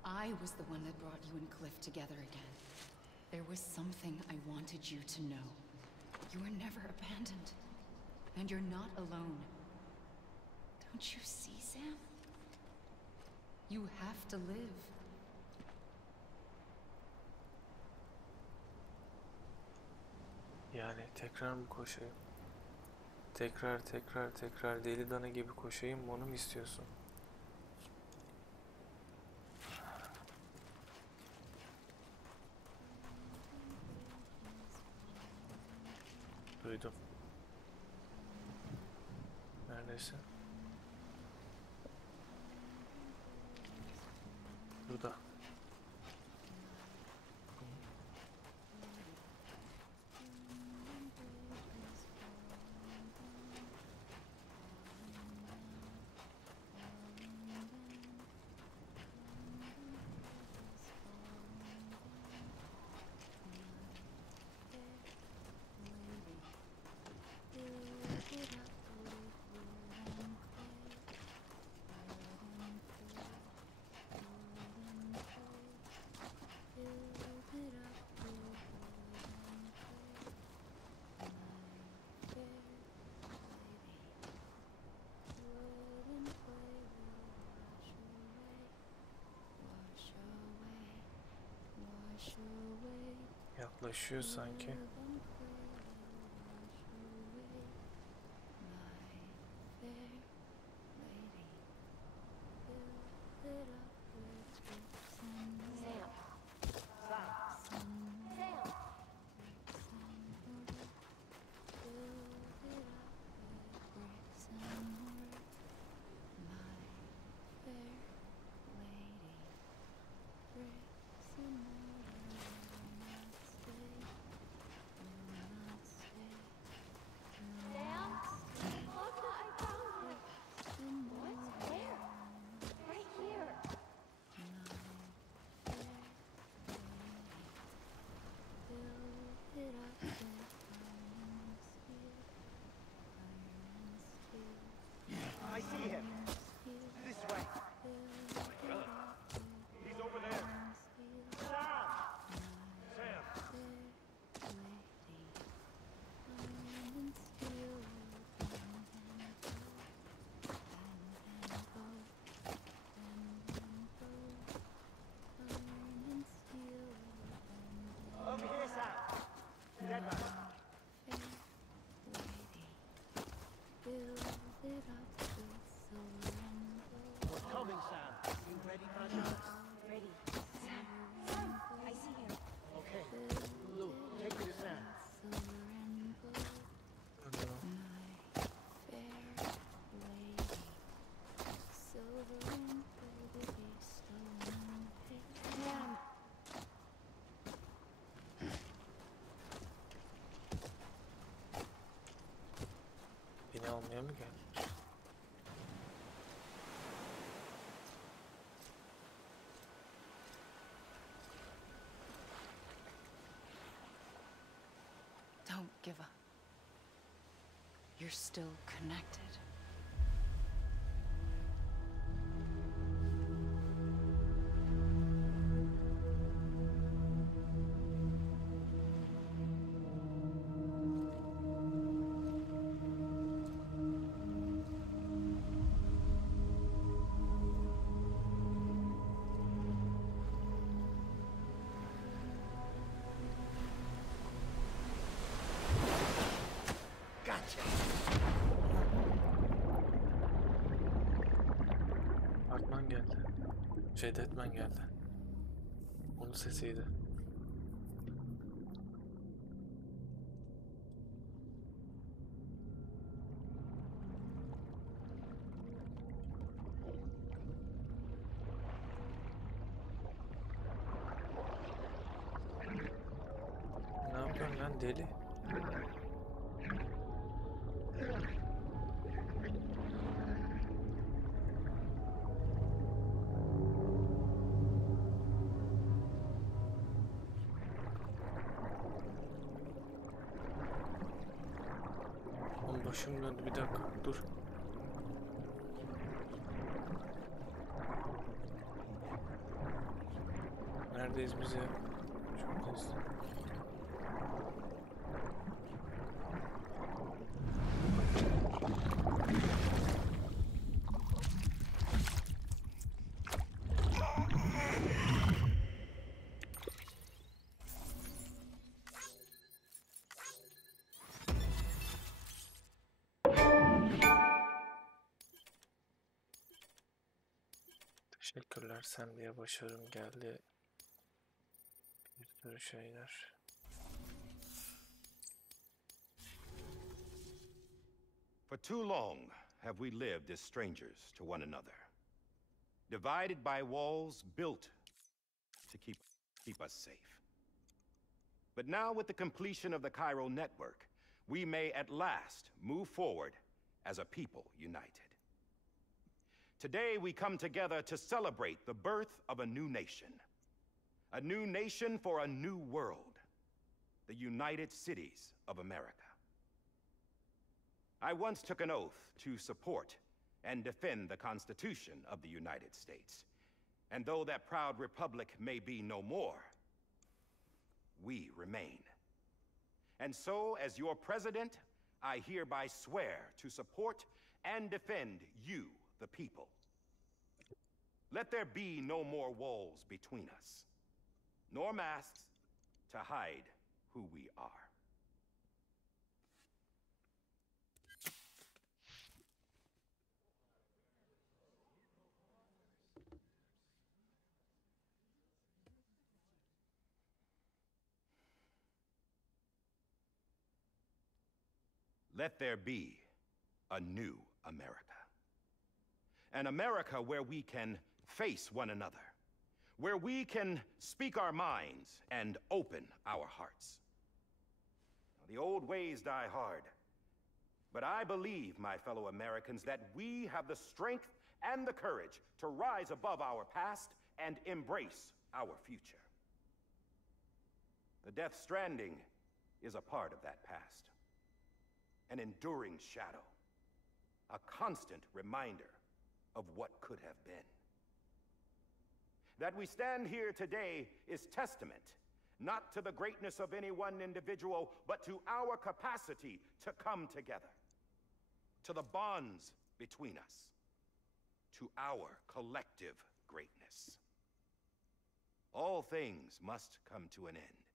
I was the one that brought you and Cliff together again. There was something I wanted you to know. You were never abandoned. And you're not alone. Don't you see, Sam? You have to live. Yani tekrar mı koşayım? Tekrar deli dana gibi koşayım mı, onu mu istiyorsun? Duydum. Neredesin? Burada. Yaklaşıyor sanki. I see him. This way. He's over there. Sam! Over here, Sam. Dead man. We're coming, Sam. You ready, Bridget? Ready. Sam, I see him. Okay. Lou, take me to Sam. Sam. Beni almaya mı geldi? Don't give up. You're still connected. Artman geldi. Detman geldi. Onun sesiydi. Ne yapıyorsun lan deli? Oğlum başım döndü, bir dakika dur. Neredeyiz biz ya? Şuradayız. Teşekkürler, sen diye başarım geldi. Bir sürü şeyler. For too long have we lived as strangers to one another, divided by walls built to keep us safe. But now with the completion of the Cairo network, we may at last move forward as a people united. Today we come together to celebrate the birth of a new nation for a new world, the United Cities of America. I once took an oath to support and defend the Constitution of the United States. And though that proud republic may be no more, we remain. And so, as your president, I hereby swear to support and defend you, the people. Let there be no more walls between us, nor masks to hide who we are. Let there be a new America. An America where we can face one another, where we can speak our minds and open our hearts. The old ways die hard, but I believe, my fellow Americans, that we have the strength and the courage to rise above our past and embrace our future. The Death Stranding is a part of that past. An enduring shadow, a constant reminder of what could have been. That we stand here today is testament, not to the greatness of any one individual, but to our capacity to come together, to the bonds between us, to our collective greatness. All things must come to an end,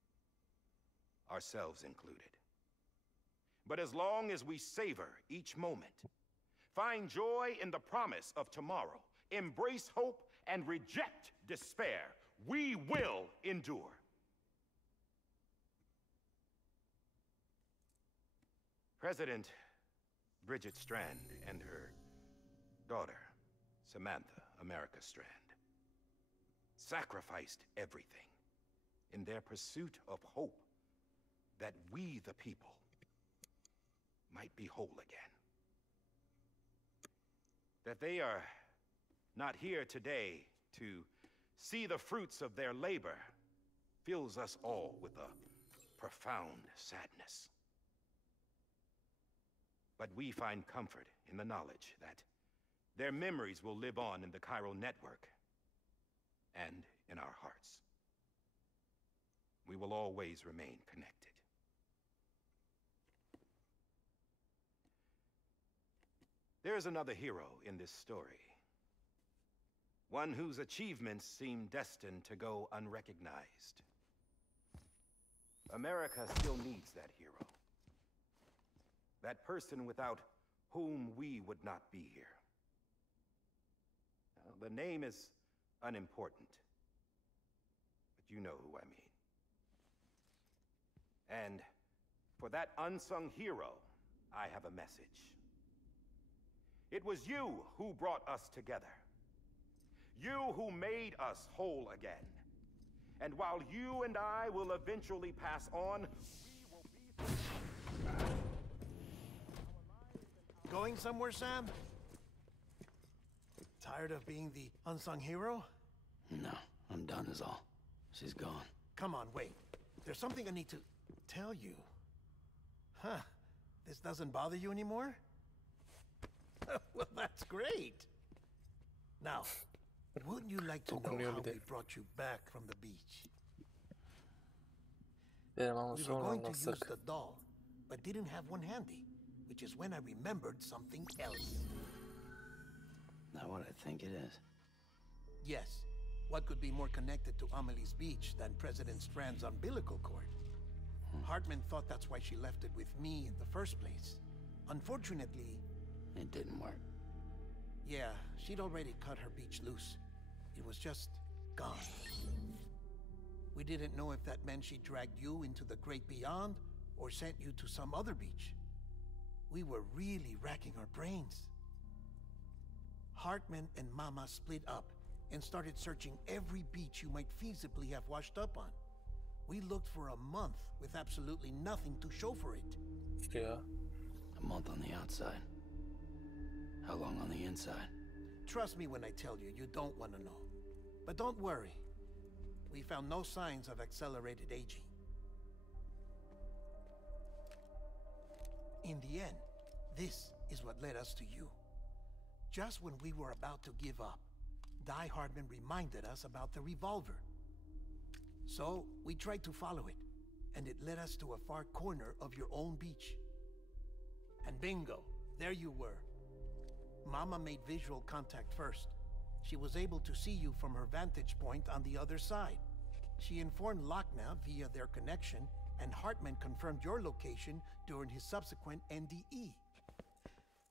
ourselves included. But as long as we savor each moment, find joy in the promise of tomorrow, embrace hope, and reject despair, we will endure. President Bridget Strand and her daughter, Samantha America Strand, sacrificed everything in their pursuit of hope that we, the people, might be whole again. That they are not here today to see the fruits of their labor fills us all with a profound sadness. But we find comfort in the knowledge that their memories will live on in the Cairo network and in our hearts. We will always remain connected. There is another hero in this story. One whose achievements seem destined to go unrecognized. America still needs that hero. That person without whom we would not be here. Now, the name is unimportant, but you know who I mean. And for that unsung hero, I have a message. It was you who brought us together. You who made us whole again. And while you and I will eventually pass on, we will be... Going somewhere, Sam? Tired of being the unsung hero? No, I'm done is all. She's gone. Come on, wait. There's something I need to tell you. Huh. This doesn't bother you anymore? Well, that's great. Now, wouldn't you like to know how we brought you back from the beach? We were going to use the doll, but didn't have one handy, which is when I remembered something else. Not what I think it is. Yes. What could be more connected to Amelie's beach than President Strand's umbilical cord? Hartman thought that's why she left it with me in the first place. Unfortunately... It didn't work. Yeah, she'd already cut her beach loose. It was just gone. We didn't know if that meant she dragged you into the great beyond or sent you to some other beach. We were really racking our brains. Hartman and Mama split up and started searching every beach you might feasibly have washed up on. We looked for a month with absolutely nothing to show for it. Yeah. A month on the outside. How long on the inside? Trust me when I tell you, you don't want to know. But don't worry. We found no signs of accelerated aging. In the end, this is what led us to you. Just when we were about to give up, Die Hardman reminded us about the revolver. So, we tried to follow it, and it led us to a far corner of your own beach. And bingo, there you were. Mama made visual contact first. She was able to see you from her vantage point on the other side. She informed Lochna via their connection, and Hartman confirmed your location during his subsequent NDE.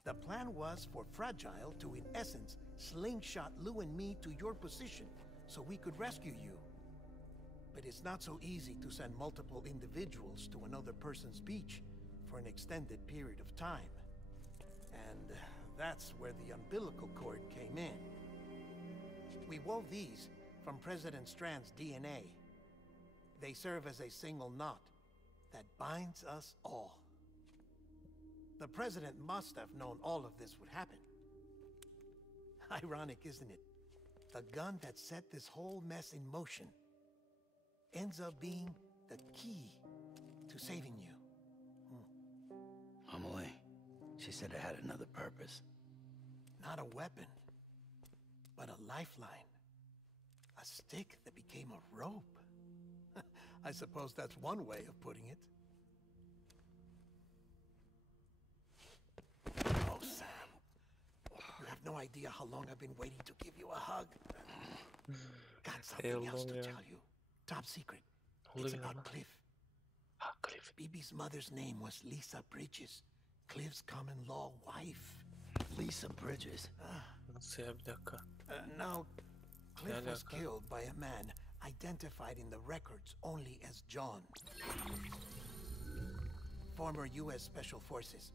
The plan was for Fragile to, in essence, slingshot Lou and me to your position so we could rescue you. But it's not so easy to send multiple individuals to another person's beach for an extended period of time. And that's where the umbilical cord came in. We wove these from President Strand's DNA. They serve as a single knot that binds us all. The President must have known all of this would happen. Ironic, isn't it? The gun that set this whole mess in motion ends up being the key to saving you. Amelie, she said it had another purpose. Not a weapon, but a lifeline. A stick that became a rope. I suppose that's one way of putting it. Oh, Sam. You have no idea how long I've been waiting to give you a hug. Got something else to tell you. Top secret. It's about Cliff. Cliff. BB's mother's name was Lisa Bridges. Cliff's common-law wife. Lisa Bridges? Nasıl ya, bir dakika. Now, Cliff was killed by a man identified in the records only as John. Former U.S. Special Forces.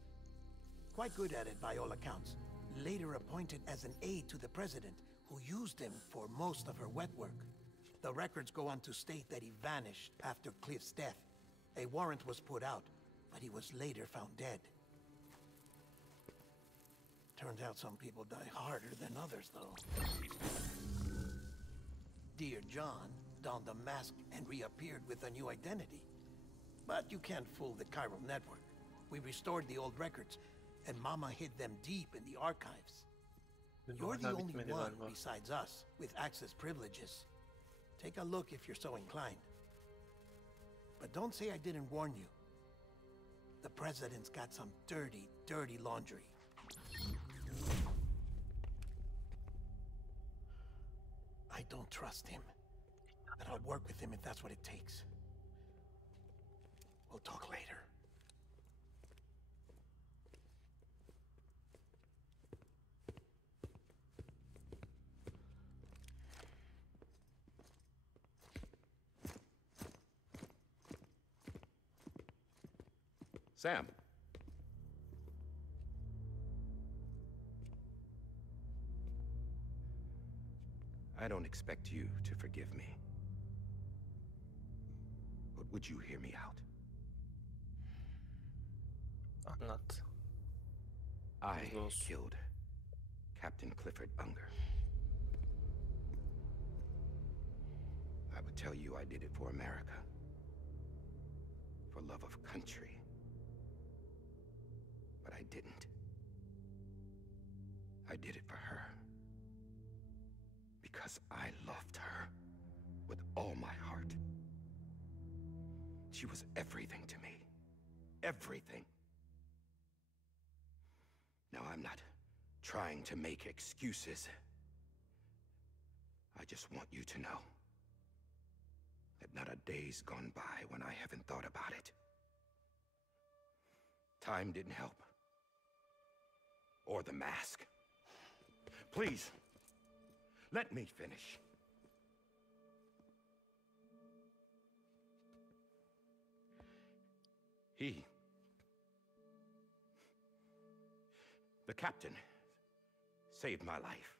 Quite good at it by all accounts. Later appointed as an aide to the president, who used him for most of her wet work. The records go on to state that he vanished after Cliff's death. A warrant was put out, but he was later found dead. Turns out some people die harder than others, though. Dear John donned a mask and reappeared with a new identity. But you can't fool the chiral network. We restored the old records, and Mama hid them deep in the archives. You're the only one besides us with access privileges. Take a look if you're so inclined. But don't say I didn't warn you. The president's got some dirty, dirty laundry. I don't trust him. But I'll work with him if that's what it takes. We'll talk later. Sam. I don't expect you to forgive me. But would you hear me out? Anlat. I killed Captain Clifford Unger. I would tell you I did it for America. For love of country. But I didn't. I did it for her. Because I loved her with all my heart. She was everything to me. Everything. Now, I'm not trying to make excuses. I just want you to know that not a day's gone by when I haven't thought about it. Time didn't help. Or the mask. Please, let me finish. The captain, saved my life.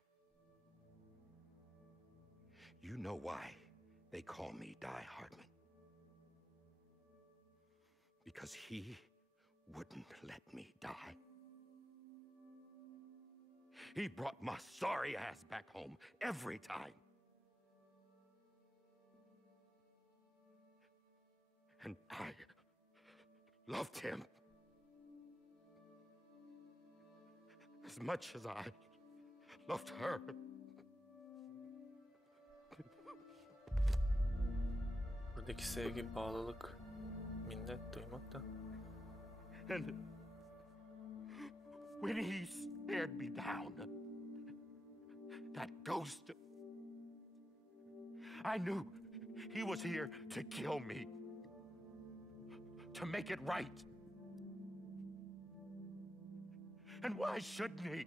You know why they call me Die Hardman? Because he wouldn't let me die. He brought my sorry ass back home every time. And I loved him as much as I loved her. Buradaki sevgi, bağlılık, minnet duymak da. And when he stared me down, that ghost, I knew he was here to kill me, to make it right. And why shouldn't he?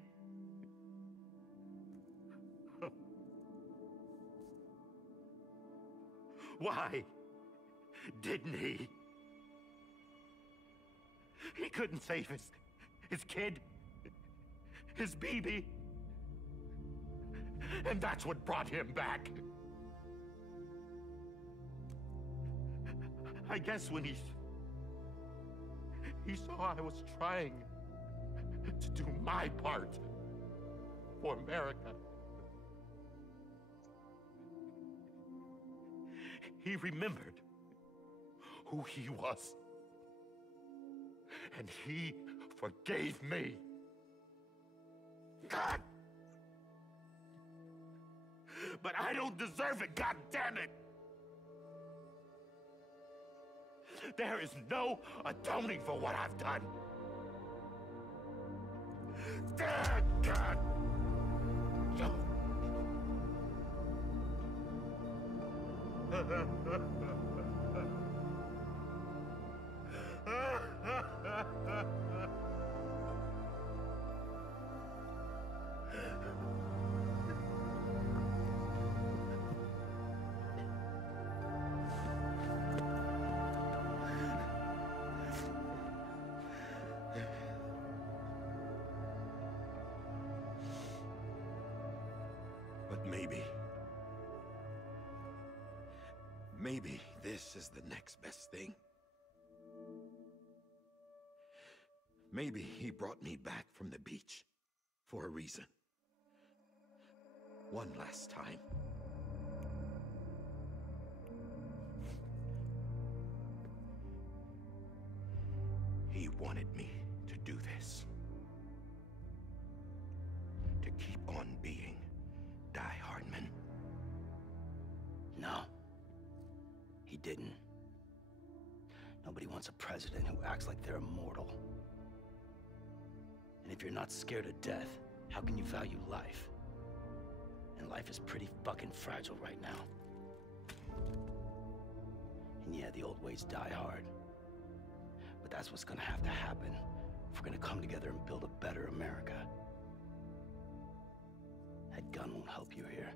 Why didn't he? He couldn't save his kid, his baby. And that's what brought him back. I guess when he saw I was trying to do my part for America, he remembered who he was. And he forgave me. God! But I don't deserve it, God damn it! There is no atoning for what I've done. God! But maybe this is the next best thing. Maybe he brought me back from the beach for a reason. One last time. He wanted me to do this. To keep on being Die Hardman. No. He didn't. Nobody wants a president who acts like they're immortal. And if you're not scared of death, how can you value life? And life is pretty fucking fragile right now. And yeah, the old ways die hard. But that's what's gonna have to happen if we're gonna come together and build a better America. That gun won't help you here.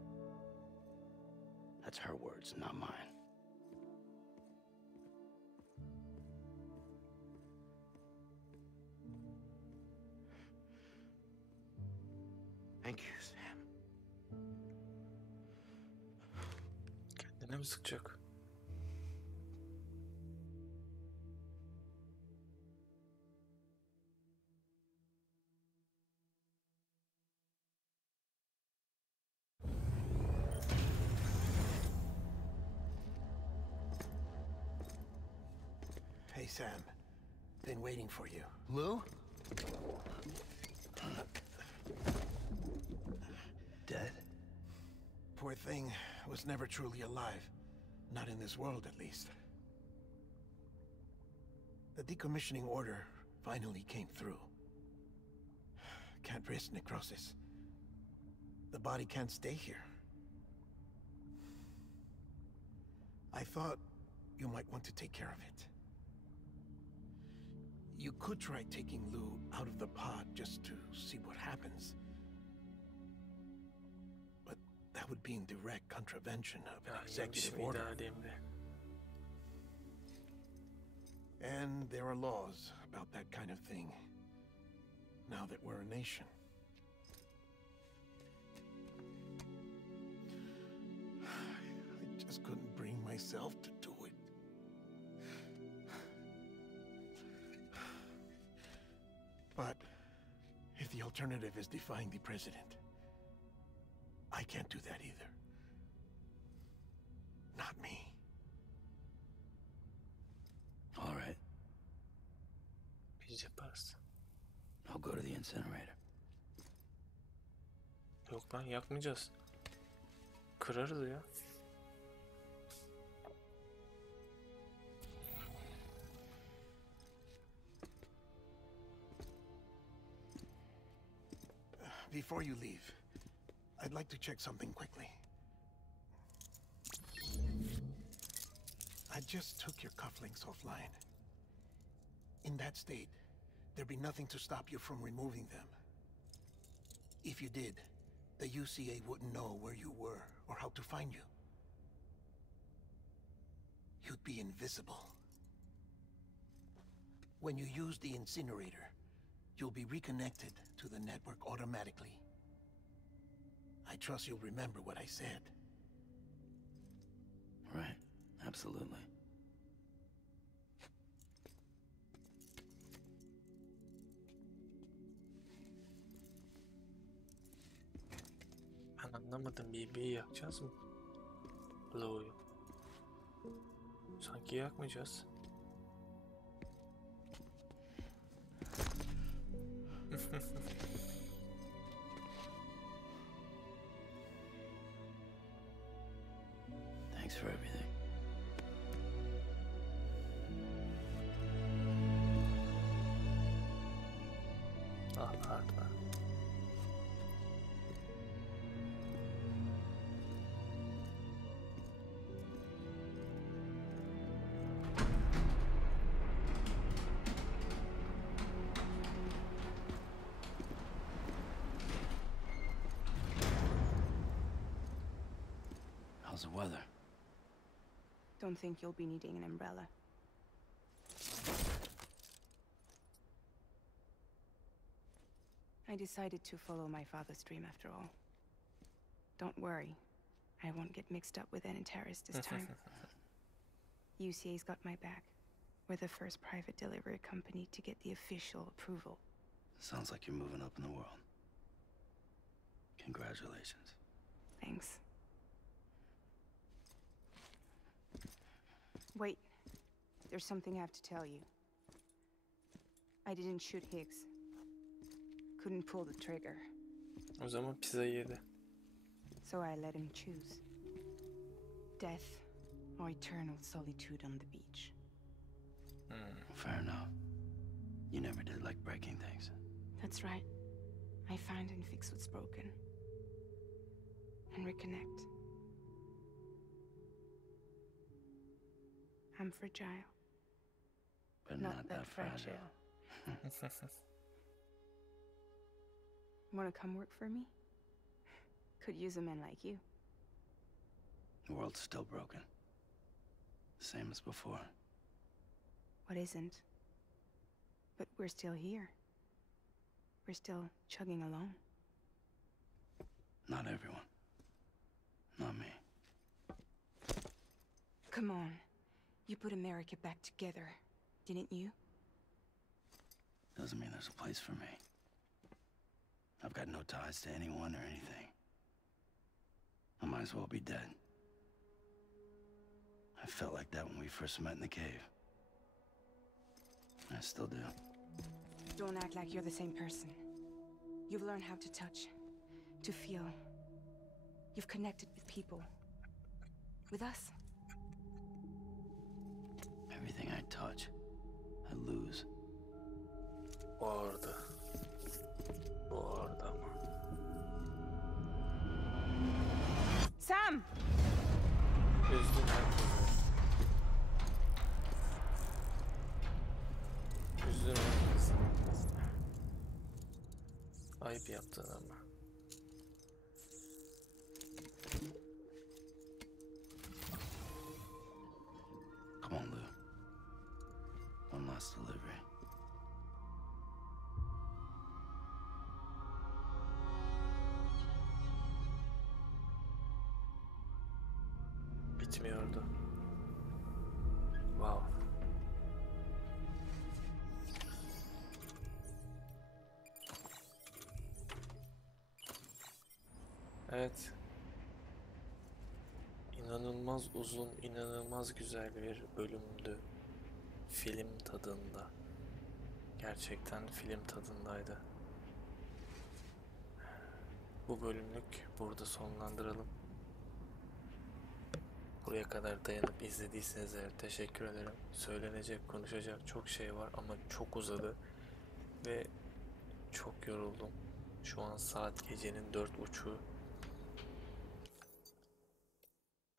That's her words, not mine. Thank you, Sam. Kendine mi sıkacak? Hey, Sam. Been waiting for you. Lou? Dead? Poor thing was never truly alive. Not in this world, at least. The decommissioning order finally came through. Can't risk necrosis. The body can't stay here. I thought you might want to take care of it. You could try taking Lou out of the pod just to see what happens. But that would be in direct contravention of an executive order. And there are laws about that kind of thing, now that we're a nation. I just couldn't bring myself to do it. But if the alternative is defying the president, I can't do that either. Not me. All right. Biz yaparız. I'll go to the incinerator. Yok lan, yakmayacağız. Kırarız ya. Before you leave, I'd like to check something quickly. I just took your cufflinks offline. In that state, there'd be nothing to stop you from removing them. If you did, the UCA wouldn't know where you were or how to find you. You'd be invisible. When you use the incinerator, you'll be reconnected to the network automatically. I trust you'll remember what I said. Right, absolutely. Ben anlamadım, BB'yi yakacağız mı? Blow'yu. Sanki yakmayacağız. Thanks for everything. Ah, pardon. How's the weather? Don't think you'll be needing an umbrella. I decided to follow my father's dream after all. Don't worry, I won't get mixed up with any terrorists this time. UCA's got my back. We're the first private delivery company to get the official approval. Sounds like you're moving up in the world. Congratulations. Thanks. Wait, there's something I have to tell you. I didn't shoot Higgs. Couldn't pull the trigger. O zaman pizza yedi. So I let him choose. Death or eternal solitude on the beach. Fair enough. You never did like breaking things. That's right. I find and fix what's broken. And reconnect. I'm fragile. But not that fragile. Wanna come work for me? Could use a man like you. The world's still broken. Same as before. What isn't? But we're still here. We're still chugging along. Not everyone. Not me. Come on. You put America back together, didn't you? Doesn't mean there's a place for me. I've got no ties to anyone or anything. I might as well be dead. I felt like that when we first met in the cave. I still do. Don't act like you're the same person. You've learned how to touch, to feel. You've connected with people. With us. Everything I touch, I lose. Orada. Orada mı? Sam! Üzdün herkese. Üzdün herkese. Ayıp yaptın ama. Come on, Lou. One last delivery. Bitmiyordu. Wow. Evet. İnanılmaz uzun, inanılmaz güzel bir bölümdü. Film tadında. Gerçekten film tadındaydı. Bu bölümlük burada sonlandıralım. Buraya kadar dayanıp izlediyseniz evet teşekkür ederim. Söylenecek, konuşacak çok şey var ama çok uzadı ve çok yoruldum. Şu an saat gecenin 4:30'u.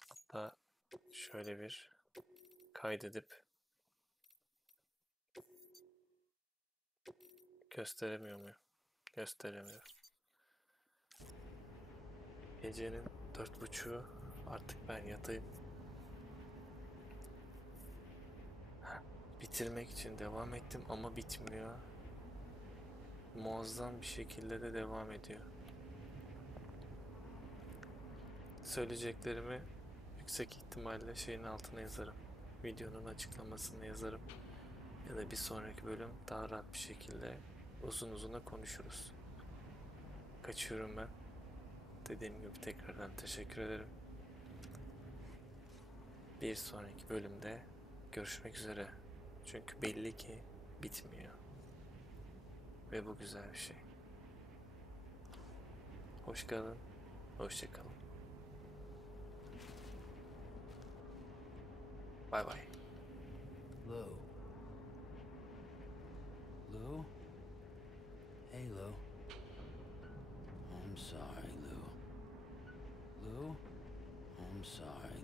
Hatta şöyle bir kaydedip gösteremiyor muyum? Gösteremiyorum. Gecenin 4:30'u, artık ben yatayım. Bitirmek için devam ettim ama bitmiyor. Muazzam bir şekilde de devam ediyor. Söyleyeceklerimi yüksek ihtimalle şeyin altına yazarım. Videonun açıklamasını yazarım. Ya da bir sonraki bölüm daha rahat bir şekilde uzun uzuna konuşuruz. Kaçıyorum ben. Dediğim gibi tekrardan teşekkür ederim. Bir sonraki bölümde görüşmek üzere. Çünkü belli ki bitmiyor. Ve bu güzel bir şey. Hoş kalın. Hoşça kalın. Bye bye. Lou. Lou? Hey, Lou. I'm sorry, Lou. Lou? I'm sorry,